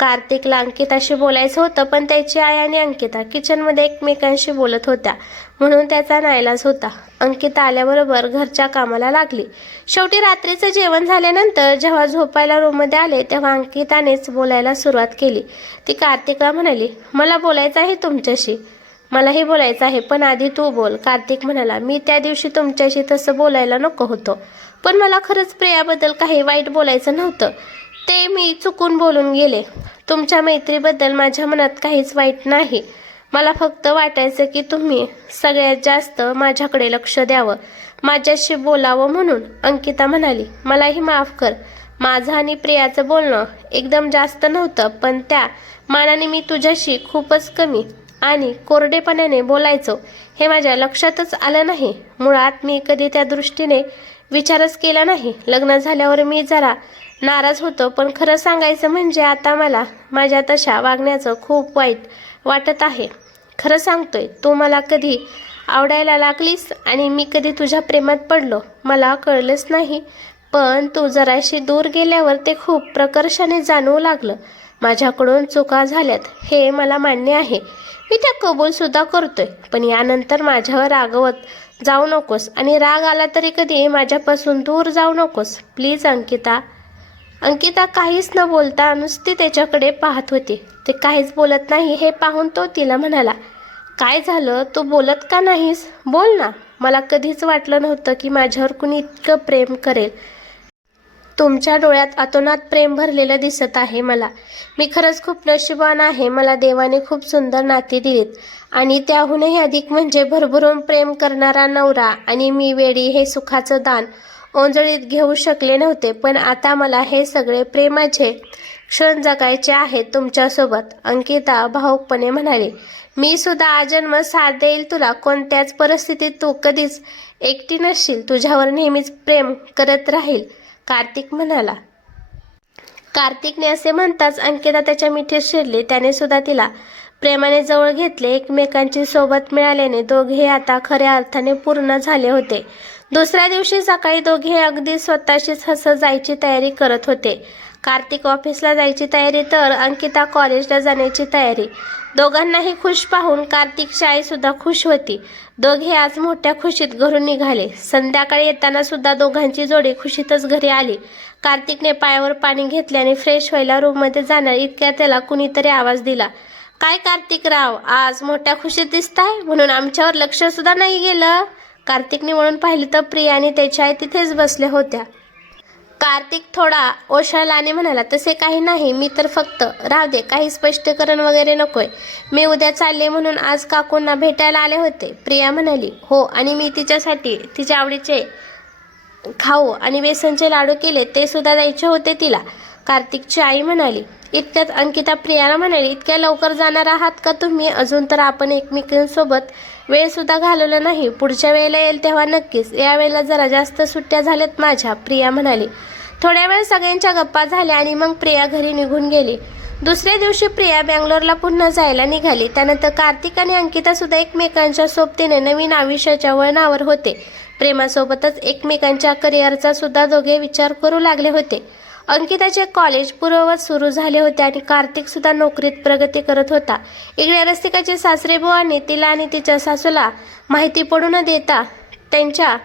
कार्तिकला अंकिताशी बोलायचं होतं, पण त्याची आई आणि अंकिता किचनमध्ये एकमेकांशी बोलत होत्या म्हणून त्याचा नाईलाज होता. अंकिता आल्याबरोबर घरच्या कामाला लागली. शेवटी रात्रीचं जेवण झाल्यानंतर जेव्हा झोपायला रूममध्ये आले तेव्हा अंकितानेच बोलायला सुरुवात केली. ती कार्तिकला म्हणाली, मला बोलायचं आहे तुमच्याशी. मलाही बोलायचं आहे, पण आधी तू बोल. कार्तिक म्हणाला. मी त्या दिवशी तुमच्याशी तसं बोलायला नको होतं, पण मला खरंच प्रियाबद्दल काही वाईट बोलायचं नव्हतं. ते मी चुकून बोलून गेले. तुमच्या मैत्रीबद्दल माझ्या मनात काहीच वाईट नाही. मला फक्त वाटायचं की तुम्ही सगळ्यात जास्त माझ्याकडे लक्ष द्यावं, माझ्याशी बोलावं म्हणून. अंकिता म्हणाली. मलाही माफ कर. माझं आणि प्रियाचं बोलणं एकदम जास्त नव्हतं, पण त्या मानाने मी तुझ्याशी खूपच कमी आणि कोरडेपणाने बोलायचो हे माझ्या लक्षातच आलं नाही. मुळात मी कधी त्या दृष्टीने विचारच केला नाही. लग्न झाल्यावर मी जरा नाराज होतो, पण खरं सांगायचं म्हणजे आता मला माझ्या तशा वागण्याचं खूप वाईट वाटत आहे. खरं सांगतोय, तू मला कधी आवडायला लागलीस आणि मी कधी तुझ्या प्रेमात पडलो मला कळलंच नाही. पण तू जराशी दूर गेल्यावर ते खूप प्रकर्षाने जाणवू लागलं. माझ्याकडून चुका झाल्यात हे मला मान्य आहे. मी त्या कबूल सुद्धा करतोय. पण यानंतर माझ्यावर रागवत जाऊ नकोस आणि राग आला तरी कधी माझ्यापासून दूर जाऊ नकोस प्लीज अंकिता. अंकिता काहीच न बोलता नुसती त्याच्याकडे पाहत होती. ते काहीच बोलत नाही हे पाहून तो तिला म्हणाला. काय झालं? तू बोलत का नाहीस? बोल ना. मला कधीच वाटलं नव्हतं की माझ्यावर कुणी इतकं प्रेम करेल. तुमच्या डोळ्यात अतोनात प्रेम भरलेलं दिसत आहे मला. मी खरंच खूप नशीबवान आहे. मला देवाने खूप सुंदर नाती दिलीत आणि त्याहूनही अधिक म्हणजे भरभरून प्रेम करणारा नवरा. आणि मी वेडी हे सुखाचं दान ओंजळीत घेऊ शकले नव्हते, पण आता मला हे सगळे प्रेमाचे क्षण जगायचे आहेत तुमच्यासोबत. अंकिता भावुकपणे म्हणाली. मी सुद्धा आजन्म साथ देईल तुला. कोणत्याच परिस्थितीत तू कधीच एकटी नसशील. तुझ्यावर नेहमीच प्रेम करत राहील, कार्तिक म्हणाला. कार्तिकने असे म्हणताच अंकिता त्याच्या मिठीत शिरली. त्याने सुद्धा तिला प्रेमाने जवळ घेतले. एकमेकांची सोबत मिळाल्याने दोघे आता खऱ्या अर्थाने पूर्ण झाले होते. दुसऱ्या दिवशी सकाळी दोघे अगदी स्वतःशीच हसत जायची तयारी करत होते. कार्तिक ऑफिसला जायची तयारी तर अंकिता कॉलेजला जाण्याची तयारी. दोघांनाही खुश पाहून कार्तिकची आई सुद्धा खुश होती. दोघे आज मोठ्या खुशीत घरून निघाले. संध्याकाळी येताना सुद्धा दोघांची जोडी खुशीतच घरी आली. कार्तिकने पायावर पाणी घेतल्याने फ्रेश व्हायला रूममध्ये जाणार इतक्या त्याला कुणीतरी आवाज दिला. काय कार्तिकराव, आज मोठ्या खुशीत दिसताय? म्हणून आमच्यावर लक्ष सुद्धा नाही गेलं? कार्तिकने वळून पाहिले तर प्रिया आणि त्याची आई तिथेच बसल्या होत्या. कार्तिक थोडा ओशाळला आणि म्हणाला, तसे काही नाही, मी तर फक्त राहू दे, काही स्पष्टीकरण वगैरे नकोय. मी उद्या चालले म्हणून आज काकूंना भेटायला आले होते. प्रिया म्हणाली, हो, आणि मी तिच्यासाठी तिच्या आवडीचे खाऊ आणि बेसनचे लाडू केले, ते सुद्धा द्यायचे होते तिला. कार्तिकची आई म्हणाली. इतक्यात अंकिता प्रियाला म्हणाली, इतक्या लवकर जाणार आहात का तुम्ही? अजून तर आपण एकमेकांसोबत वेळ सुद्धा घालवला नाही. पुढच्या वेळेला येईल तेव्हा नक्कीच. यावेळेला जरा जास्त सुट्ट्या झाल्यात माझ्या, प्रिया म्हणाली. थोड्या वेळ सगळ्यांच्या गप्पा झाल्या आणि मग प्रिया घरी निघून गेली. दुसऱ्या दिवशी प्रिया बँगलोरला पुन्हा जायला निघाली. त्यानंतर कार्तिक आणि अंकिता सुद्धा एकमेकांच्या सोबतीने नवीन आयुष्याच्या वळणावर होते. प्रेमासोबतच एकमेकांच्या करिअरचा सुद्धा दोघे विचार करू लागले होते. अंकिताचे कॉलेज पूर्ववत सुरू झाले होते आणि कार्तिक सुद्धा नोकरीत प्रगती करत होता. इकडे रसिकाचे सासरेबुवांनी तिला आणि तिच्या सासूला माहिती पडू न देता त्यांच्या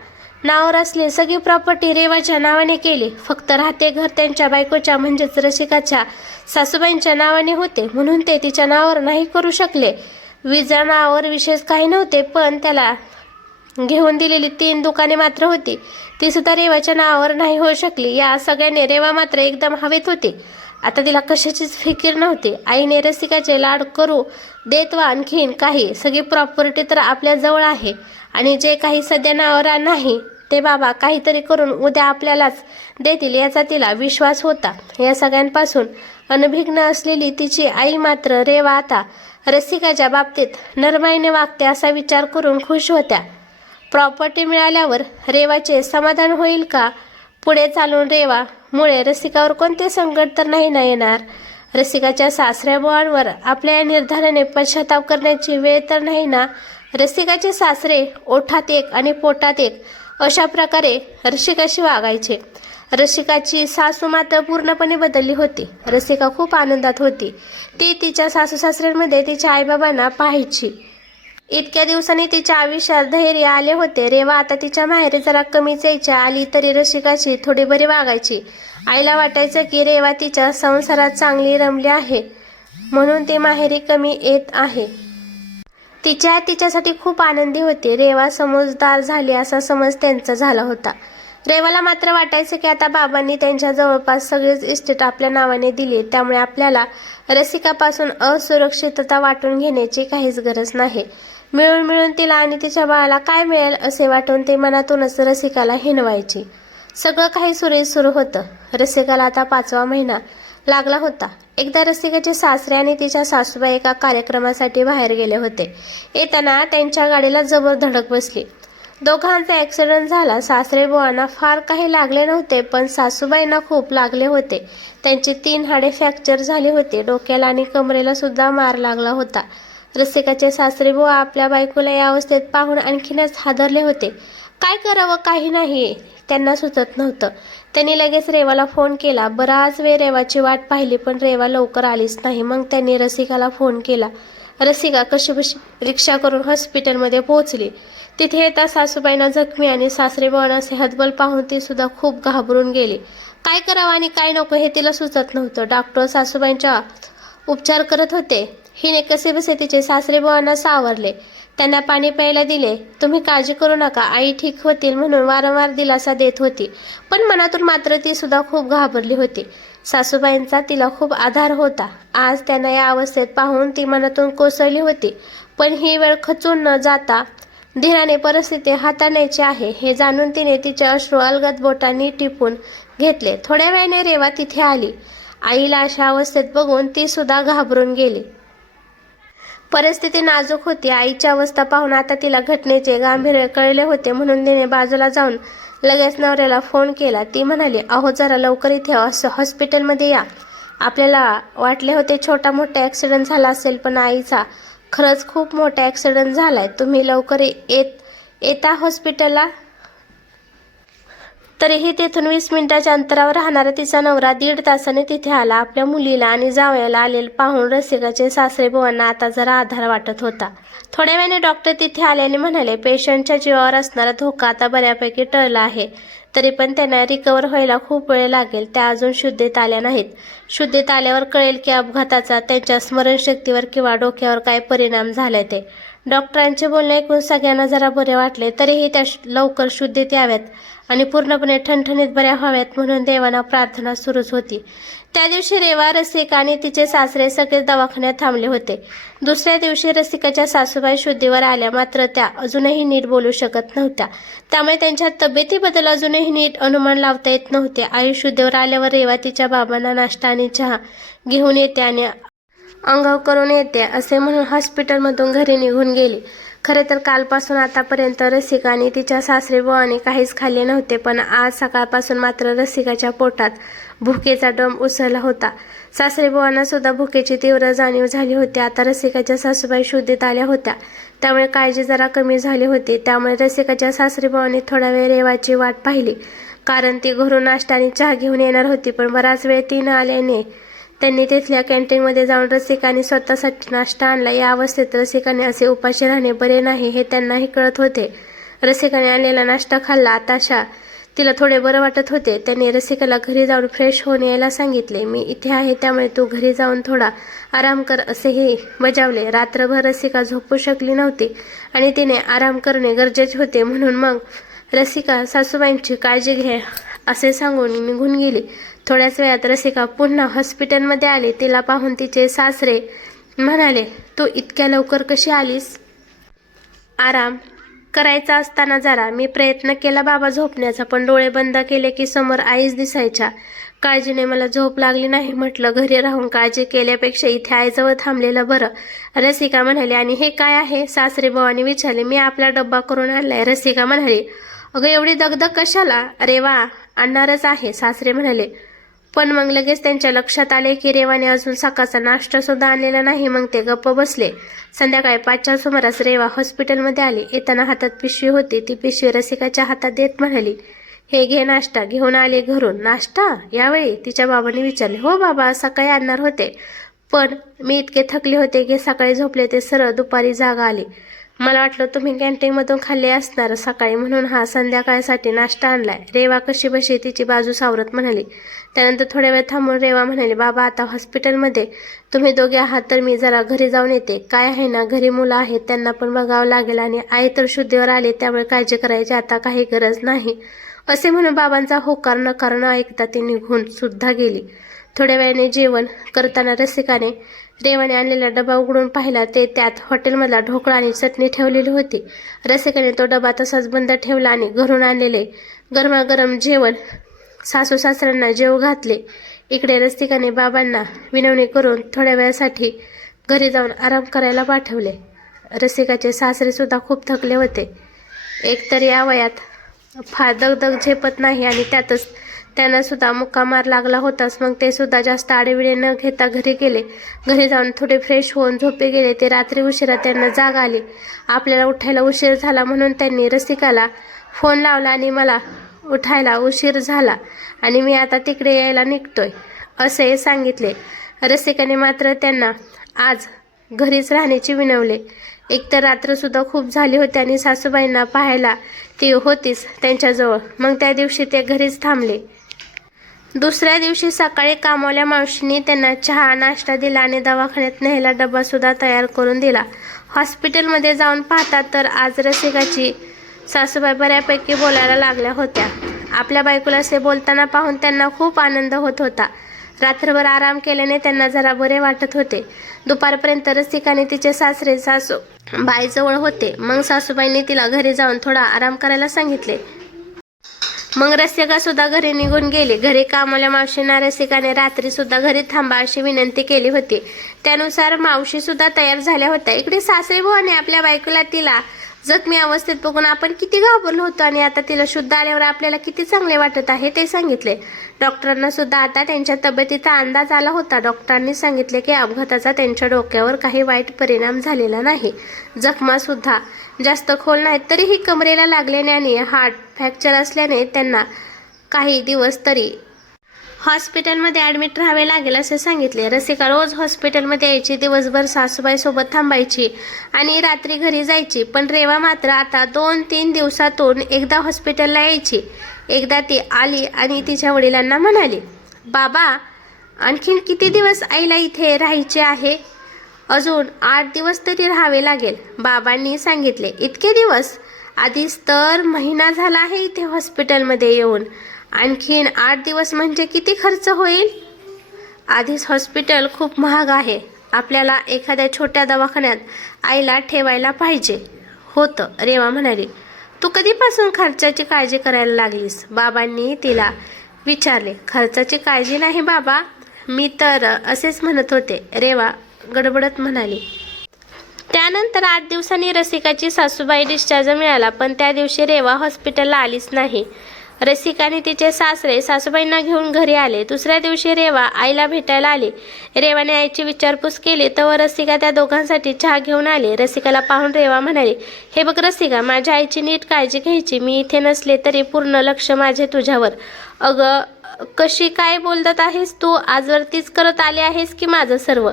नावावर असलेली सगळी प्रॉपर्टी रेवाच्या नावाने केली. फक्त राहते घर त्यांच्या बायकोच्या म्हणजेच रसिकाच्या सासूबाईंच्या नावाने होते, म्हणून ते तिच्या नावावर नाही करू शकले. विजा नावावर विशेष काही नव्हते, पण त्याला घेऊन दिलेली 3 दुकाने मात्र होती, ती सुद्धा रेवाच्या नावावर नाही होऊ शकली. या सगळ्याने रेवा मात्र एकदम हवेत होती. आता तिला कशाचीच फिकीर नव्हती. आईने रसिकाचे लाड करू देत वा आणखीन काही, सगळी प्रॉपर्टी तर आपल्या जवळ आहे आणि जे काही सध्या नावावर नाही ते बाबा काहीतरी करून उद्या आपल्यालाच देतील याचा तिला विश्वास होता. या सगळ्यांपासून अनभिज्ञ असलेली तिची आई मात्र रेवा आता रसिकाच्या बाबतीत नरमाईने वागते असा विचार करून खुश होत्या. प्रॉपर्टी मिळाल्यावर रेवाचे समाधान होईल का? पुढे चालून रेवामुळे रसिकावर कोणते संकट तर नाही ना येणार? रसिकाच्या सासऱ्याबुवांवर आपल्या या निर्धाराने पश्चाताप करण्याची वेळ तर नाही ना? रसिकाचे सासरे ओठात एक आणि पोटात एक अशा प्रकारे रसिकाशी वागायचे. रसिकाची सासू मात्र पूर्णपणे बदलली होती. रसिका खूप आनंदात होती. ती तिच्या सासू सासऱ्यांमध्ये तिच्या आईबाबांना पाहायची. इतक्या दिवसांनी तिच्या आयुष्यात धैर्य आले होते. रेवा आता तिच्या माहेरी जरा कमीच यायच्या. आली तरी रसिकाची थोडी बरी वागायची. आईला वाटायचं की रेवा तिच्या संसारात चांगली रमली आहे म्हणून ती माहेरी कमी येत आहे. तिच्यासाठी खूप आनंदी होती. रेवा समजदार झाली असा समज त्यांचा झाला होता. रेवाला मात्र वाटायचं की आता बाबांनी त्यांच्या जवळपास सगळीच इस्टेट आपल्या नावाने दिली, त्यामुळे आपल्याला रसिकापासून असुरक्षितता वाटून घेण्याची काहीच गरज नाही. मिळून मिळून तिला आणि तिच्या बाळाला काय मिळेल असे वाटून ते मनातूनच रसिकाला हिणवायची. सगळं काही सुरळीत सुरू होतं. रसिकाला आता 5वा महिना लागला होता. एकदा रसिकाचे सासरे आणि तिच्या सासूबाई एका कार्यक्रमासाठी बाहेर गेले होते. येताना त्यांच्या गाडीला जबर धडक बसली. दोघांचा ॲक्सिडेंट झाला. सासरेबुवांना फार काही लागले नव्हते, पण सासूबाईंना खूप लागले होते. त्यांची 3 हाडे फ्रॅक्चर झाली होती. डोक्याला आणि कमरेला सुद्धा मार लागला होता. रसिकाचे सासरेबुवा आपल्या बायकोला या अवस्थेत पाहून आणखीनच हादरले होते. काय करावं काही नाही त्यांना सुचत नव्हतं. त्यांनी लगेच रेवाला फोन केला. बराच वेळ रेवाची वाट पाहिली, पण रेवा लवकर आलीच नाही. मग त्यांनी रसिकाला फोन केला. रसिका कशीबशी रिक्षा करून हॉस्पिटलमध्ये पोहोचली. तिथे येता सासूबाईंना जखमी आणि सासरेबुवांना असे हतबल पाहून ती सुद्धा खूप घाबरून गेली. काय करावं आणि काय नको हे तिला सुचत नव्हतं. डॉक्टर सासूबाईंच्या उपचार करत होते. हिने कसेबसे तिचे सासरेबुवांना सावरले. त्यांना पाणी प्यायला दिले. तुम्ही काळजी करू नका, आई ठीक होतील म्हणून वारंवार दिलासा देत होती, पण मनातून मात्र ती सुद्धा खूप घाबरली होती. सासूबाईंचा तिला खूप आधार होता. आज त्यांना या अवस्थेत पाहून ती मनातून कोसळली होती, पण ही वेळ खचून न जाता धीराने परिस्थिती हाताळण्याची आहे हे जाणून तिने तिचे अश्रू अलगद बोटांनी टिपून घेतले. थोड्या वेळाने रेवा तिथे आली. आईला अशा अवस्थेत बघून ती सुद्धा घाबरून गेली. परिस्थिती नाजूक होती. आईची अवस्था पाहून आता तिला घटनेचे गांभीर्य कळले होते, म्हणून तिने बाजूला जाऊन लगेच नवऱ्याला फोन केला. ती म्हणाली, अहो जरा लवकर इथे हॉस्पिटलमध्ये या. आपल्याला वाटले होते छोटा मोठा ॲक्सिडेंट झाला असेल, पण आईचा खरंच खूप मोठा ॲक्सिडेंट झालाय. तुम्ही लवकर येता हॉस्पिटलला? तरीही तेथून 20 मिनिटाच्या अंतरावर राहणारा तिचा नवरा 1.5 तासाने तिथे आला. आपल्या मुलीला आणि जावयाला आलेले पाहून रसिकाचे सासरेबुवांना आता जरा आधार वाटत होता. थोड्या वेळाने डॉक्टर तिथे आल्याने म्हणाले, पेशंटच्या जीवावर असणारा धोका आता बऱ्यापैकी टळला आहे, तरी पण त्यांना रिकवर व्हायला खूप वेळ लागेल. त्या अजून शुद्धीत आल्या नाहीत. शुद्धीत आल्यावर कळेल की अपघाताचा त्यांच्या स्मरणशक्तीवर किंवा डोक्यावर काय परिणाम झालाय ते. डॉक्टरांचे बोलणे ऐकून सगळ्यांना जरा बरे वाटले. तरीही त्या लवकर शुद्धीत याव्यात आणि पूर्णपणे ठणठणीत बऱ्या व्हाव्यात म्हणून देवांना प्रार्थना सुरूच होती. त्या दिवशी रेवा, रसिका आणि तिचे सासरे सगळे दवाखान्यात थांबले होते. दुसऱ्या दिवशी रसिकाच्या सासूबाई शुद्धीवर आल्या, मात्र त्या अजूनही नीट बोलू शकत नव्हत्या. त्यामुळे त्यांच्या तब्येतीबद्दल अजूनही नीट अनुमान लावता येत नव्हते. आई शुद्धीवर आल्यावर रेवा तिच्या बाबांना नाश्ता आणि चहा घेऊन येते आणि अंघोळ करून येते असे म्हणून हॉस्पिटलमधून घरी निघून गेली. खरे तर कालपासून आतापर्यंत रसिका आणि तिच्या सासरे बुवांनी काहीच खाल्ले नव्हते, पण आज सकाळपासून मात्र रसिकाच्या पोटात भुकेचा डोंब उसळला होता. सासरे बुवांना सुद्धा भुकेची तीव्र जाणीव झाली होती. आता रसिकाच्या सासूबाई शुद्धीत आल्या होत्या, त्यामुळे काळजी जरा कमी झाली होती. त्यामुळे रसिकाच्या सासरे बुवांनी थोडा वेळ रेवाची वाट पाहिली, कारण ती घरून नाश्ता आणि चहा घेऊन येणार होती. पण बराच वेळ ती न आल्याने त्यांनी तिथल्या कॅन्टीनमध्ये जाऊन रसिकाने स्वतःसाठी नाश्ता आणला. या अवस्थेत रसिकाने असे उपाशी राहणे बरे नाही हे त्यांनाही कळत होते. रसिकाने आणलेला नाश्ता खाल्ला. आताशा तिला थोडे बरं वाटत होते. त्यांनी रसिकाला घरी जाऊन फ्रेश होऊन यायला सांगितले. मी इथे आहे, त्यामुळे तू घरी जाऊन थोडा आराम कर असेही बजावले. रात्रभर रसिका झोपू शकली नव्हती आणि तिने आराम करणे गरजेचे होते, म्हणून मग रसिका सासूबाईंची काळजी घे असे सांगून निघून गेली. थोड्याच वेळात रसिका पुन्हा हॉस्पिटलमध्ये आली. तिला पाहून तिचे सासरे म्हणाले, तू इतक्या लवकर कशी आलीस? आराम करायचा असताना जरा. मी प्रयत्न केला बाबा झोपण्याचा, पण डोळे बंद केले की समोर आईच दिसायच्या. काळजीने मला झोप लागली नाही. म्हटलं घरी राहून काळजी केल्यापेक्षा इथे आईजवळ थांबलेलं बरं. रसिका म्हणाली, आणि हे काय आहे? सासरे भावाने विचारले. मी आपला डब्बा करून आणलाय. रसिका म्हणाली, अगं एवढी दगदग कशाला? अरे वा, आणणारच आहे, सासरे म्हणाले. पण मग लगेच त्यांच्या लक्षात आले की रेवाने अजून सकाळचा नाश्ता सुद्धा आणलेला नाही. मग ते गप्प बसले. संध्याकाळी 5च्या सुमारास रेवा हॉस्पिटलमध्ये आली. येताना हातात पिशवी होती. ती पिशवी रसिकाच्या हातात देत म्हणाली, हे घे नाश्ता. घेऊन आले घरून. नाश्ता? यावेळी तिच्या बाबांनी विचारले. हो बाबा, सकाळी आणणार होते, पण मी इतके थकले होते की सकाळी झोपले ते सरळ दुपारी जागा आली. मला वाटलं तुम्ही कॅन्टीनमधून खाल्ले असणार सकाळी, म्हणून हा संध्याकाळसाठी नाश्ता आणलाय. रेवा कशी बशी तिची बाजू सावरत म्हणाली. त्यानंतर थोड्या वेळ थांबून रेवा म्हणाली, बाबा आता हॉस्पिटलमध्ये तुम्ही दोघे आहात तर मी जरा घरी जाऊन येते. काय आहे ना, घरी मुलं आहेत, त्यांना पण बघावं लागेल, आणि आई तर शुद्धीवर आले, त्यामुळे काळजी करायची आता काही गरज नाही असे म्हणून बाबांचा होकार नकार न ऐकता ती निघून सुद्धा गेली. थोड्या वेळाने जेवण करताना रसिकाने रेवाने आणलेला डबा उघडून पाहिला. ते त्यात हॉटेलमधला ढोकळा आणि चटणी ठेवलेली होती. रसिकाने तो डबा तसाच बंद ठेवला आणि घरून आणलेले गरमागरम जेवण सासू सासऱ्यांना जेवू घातले. इकडे रसिकाने बाबांना विनवणी करून थोड्या वेळासाठी घरी जाऊन आराम करायला पाठवले. रसिकाचे सासरे सुद्धा खूप थकले होते. एकतरी या वयात फार दगदग झेपत नाही आणि त्यातच त्यांना सुद्धा मुक्का मार लागला होताच. मग ते सुद्धा जास्त आडेविडे न घेता घरी गेले. घरी जाऊन थोडे फ्रेश होऊन झोपे गेले. ते रात्री उशिरा त्यांना जाग आली. आपल्याला उठायला उशीर झाला म्हणून त्यांनी रसिकाला फोन लावला आणि मला उठायला उशीर झाला आणि मी आता तिकडे यायला निघतोय असे सांगितले. रसिकाने मात्र त्यांना आज घरीच राहण्याची विनवले. एकतर रात्रसुद्धा खूप झाली होती आणि सासूबाईंना पाहायला ती होतीच त्यांच्याजवळ. मग त्या दिवशी ते घरीच थांबले. दुसऱ्या दिवशी सकाळी कामवाल्या मावशींनी त्यांना चहा नाश्ता दिला आणि दवाखान्यात न्यायला डब्बासुद्धा तयार करून दिला. हॉस्पिटलमध्ये जाऊन पाहतात तर आज रसिकाची सासूबाई बऱ्यापैकी बोलायला लागल्या होत्या. आपल्या बायकोला असे बोलताना पाहून त्यांना खूप आनंद होत होता. रात्रभर आराम केल्याने त्यांना जरा बरे वाटत होते. दुपारपर्यंत रसिकाने तिचे सासरे सासू बाईजवळ होते. मग सासूबाईंनी तिला घरी जाऊन थोडा आराम करायला सांगितले. मग रसिका सुद्धा घरी निघून गेली. घरी कामवाल्या मावशींना रसिकाने रात्री सुद्धा घरी थांबा अशी विनंती केली होती. त्यानुसार मावशी सुद्धा तयार झाल्या होत्या. इकडे सासरे भावाने आपल्या बायकोला तिला जखमी अवस्थेत बघून आपण किती घाबरलो होतो आणि आता तिला शुद्ध आल्यावर आपल्याला किती चांगले वाटत आहे ते सांगितले. डॉक्टरांना सुद्धा आता त्यांच्या तब्येतीचा अंदाज आला होता. डॉक्टरांनी सांगितले की अपघाताचा त्यांच्या डोक्यावर काही वाईट परिणाम झालेला नाही. जखमा सुद्धा जास्त खोल नाहीत. तरीही कमरेला लागल्याने आणि हार्ट फ्रॅक्चर असल्याने त्यांना काही दिवस तरी हॉस्पिटलमध्ये ॲडमिट राहावे लागेल असे सांगितले. रसिका रोज हॉस्पिटलमध्ये यायची. दिवसभर सासूबाई सोबत थांबायची आणि रात्री घरी जायची. पण रेवा मात्र आता 2-3 दिवसातून एकदा हॉस्पिटलला यायची. एकदा ती आली आणि तिच्या वडिलांना म्हणाली, बाबा आणखीन किती दिवस आईला इथे राहायचे आहे? अजून 8 दिवस तरी राहावे लागेल, बाबांनी सांगितले. इतके दिवस? आधीच तर महिना झाला आहे इथे हॉस्पिटलमध्ये येऊन. आणखीन 8 दिवस म्हणजे किती खर्च होईल? आधीच हॉस्पिटल खूप महाग आहे. आपल्याला एखाद्या छोट्या दवाखान्यात आईला ठेवायला पाहिजे होतं, रेवा म्हणाली. तू कधीपासून खर्चाची काळजी करायला लागलीस? बाबांनी तिला विचारले. खर्चाची काळजी नाही बाबा, मी तर असेच म्हणत होते, रेवा गडबडत म्हणाली. त्यानंतर 8 दिवसांनी रसिकाची सासूबाई डिस्चार्ज मिळाला, पण त्या दिवशी रेवा हॉस्पिटलला आलीच नाही. रसिकाने तिचे सासरे सासूबाईंना घेऊन घरी आले. दुसऱ्या दिवशी रेवा आईला भेटायला आली. रेवाने आईची विचारपूस केली तेव्हा रसिका त्या दोघांसाठी चहा घेऊन आली. रसिकाला पाहून रेवा म्हणाली, हे बघ रसिका, माझ्या आईची नीट काळजी घ्यायची. मी इथे नसले तरी पूर्ण लक्ष माझे तुझ्यावर. अगं कशी काय बोलत आहेस तू? आजवर तीच करत आली आहेस की माझं सर्व?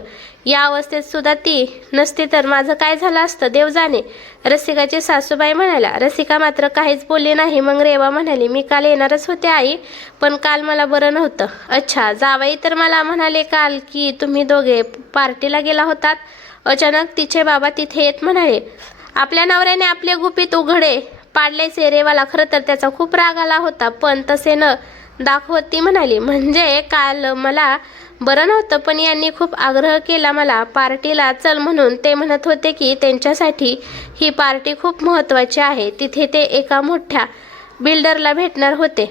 या अवस्थेत सुद्धा ती नसती तर माझं काय झालं असतं देव जाणे, रसिकाची सासूबाई म्हणाल्या. रसिका मात्र काहीच बोलली नाही. मग रेवा म्हणाली, मी काल येणारच होते आई, पण काल मला बरं नव्हतं. अच्छा, जावई तर मला म्हणाले काल की तुम्ही दोघे पार्टीला गेला होतात. अचानक तिचे बाबा तिथे येत म्हणाले, आपल्या नवऱ्याने आपले गुपित उघडे पाडल्याचे. रेवाला खरं तर त्याचा खूप राग आला होता, पण तसे न दाखवत ती म्हणाली, म्हणजे काल मला बरं नव्हतं, पण यांनी खूप आग्रह केला मला पार्टीला चल म्हणून. ते म्हणत होते की त्यांच्यासाठी ही पार्टी खूप महत्त्वाची आहे. तिथे ते एका मोठ्या बिल्डरला भेटणार होते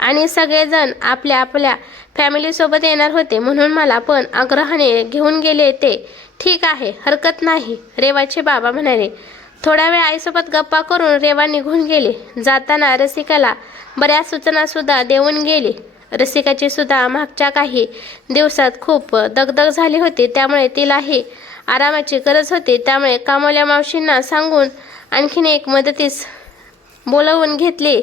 आणि सगळेजण आपल्या आपल्या फॅमिलीसोबत येणार होते, म्हणून मला पण आग्रहाने घेऊन गेले ते. ठीक आहे, हरकत नाही, रेवाचे बाबा म्हणाले. थोडा वेळ आईसोबत गप्पा करून रेवा निघून गेली. जाताना रसिकाला बऱ्याच सूचना सुद्धा देऊन गेली. रसिकाची सुद्धा मागच्या काही दिवसात खूप दगदग झाली होती, त्यामुळे तिलाही आरामाची गरज होती. त्यामुळे कामोल्या मावशींना सांगून आणखीन एक मदतीस बोलवून घेतली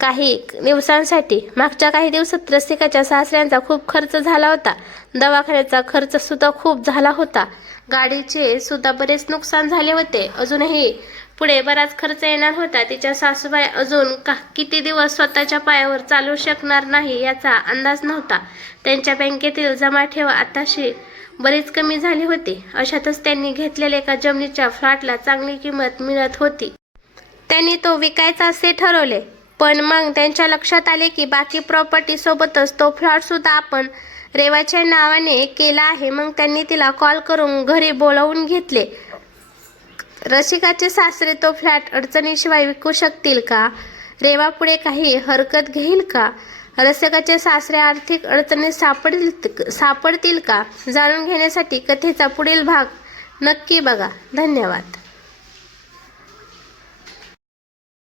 काही दिवसांसाठी. मागच्या काही दिवसात रसिकाच्या सासऱ्यांचा खूप खर्च झाला होता. दवाखान्याचा खर्च सुद्धा खूप झाला होता. गाडीचे सुद्धा बरेच नुकसान झाले होते. अजूनही पुढे बराच खर्च येणार होता. तिच्या सासूबाई अजून किती दिवस स्वतःच्या पायावर चालू शकणार नाही याचा अंदाज नव्हता. त्यांच्या बँकेतील जमाठेव आताशी बरीच कमी झाली होती. अशातच त्यांनी घेतलेल्या एका जमिनीच्या फ्लॅटला चांगली किंमत मिळत होती. त्यांनी तो विकायचा असे ठरवले, पण मग त्यांच्या लक्षात आले की बाकी प्रॉपर्टी सोबतच तो फ्लॅट सुद्धा आपण रेवाच्या नावाने केला आहे. मग त्यांनी तिला कॉल करून घरी बोलावून घेतले. रसिकाचे सासरे तो फ्लॅट अडचणीशिवाय विकू शकतील का? रेवा पुढे काही हरकत घेईल का? रसिकाचे सासरे आर्थिक अडचणीत सापडतील का? जाणून घेण्यासाठी कथेचा पुढील भाग नक्की बघा. धन्यवाद.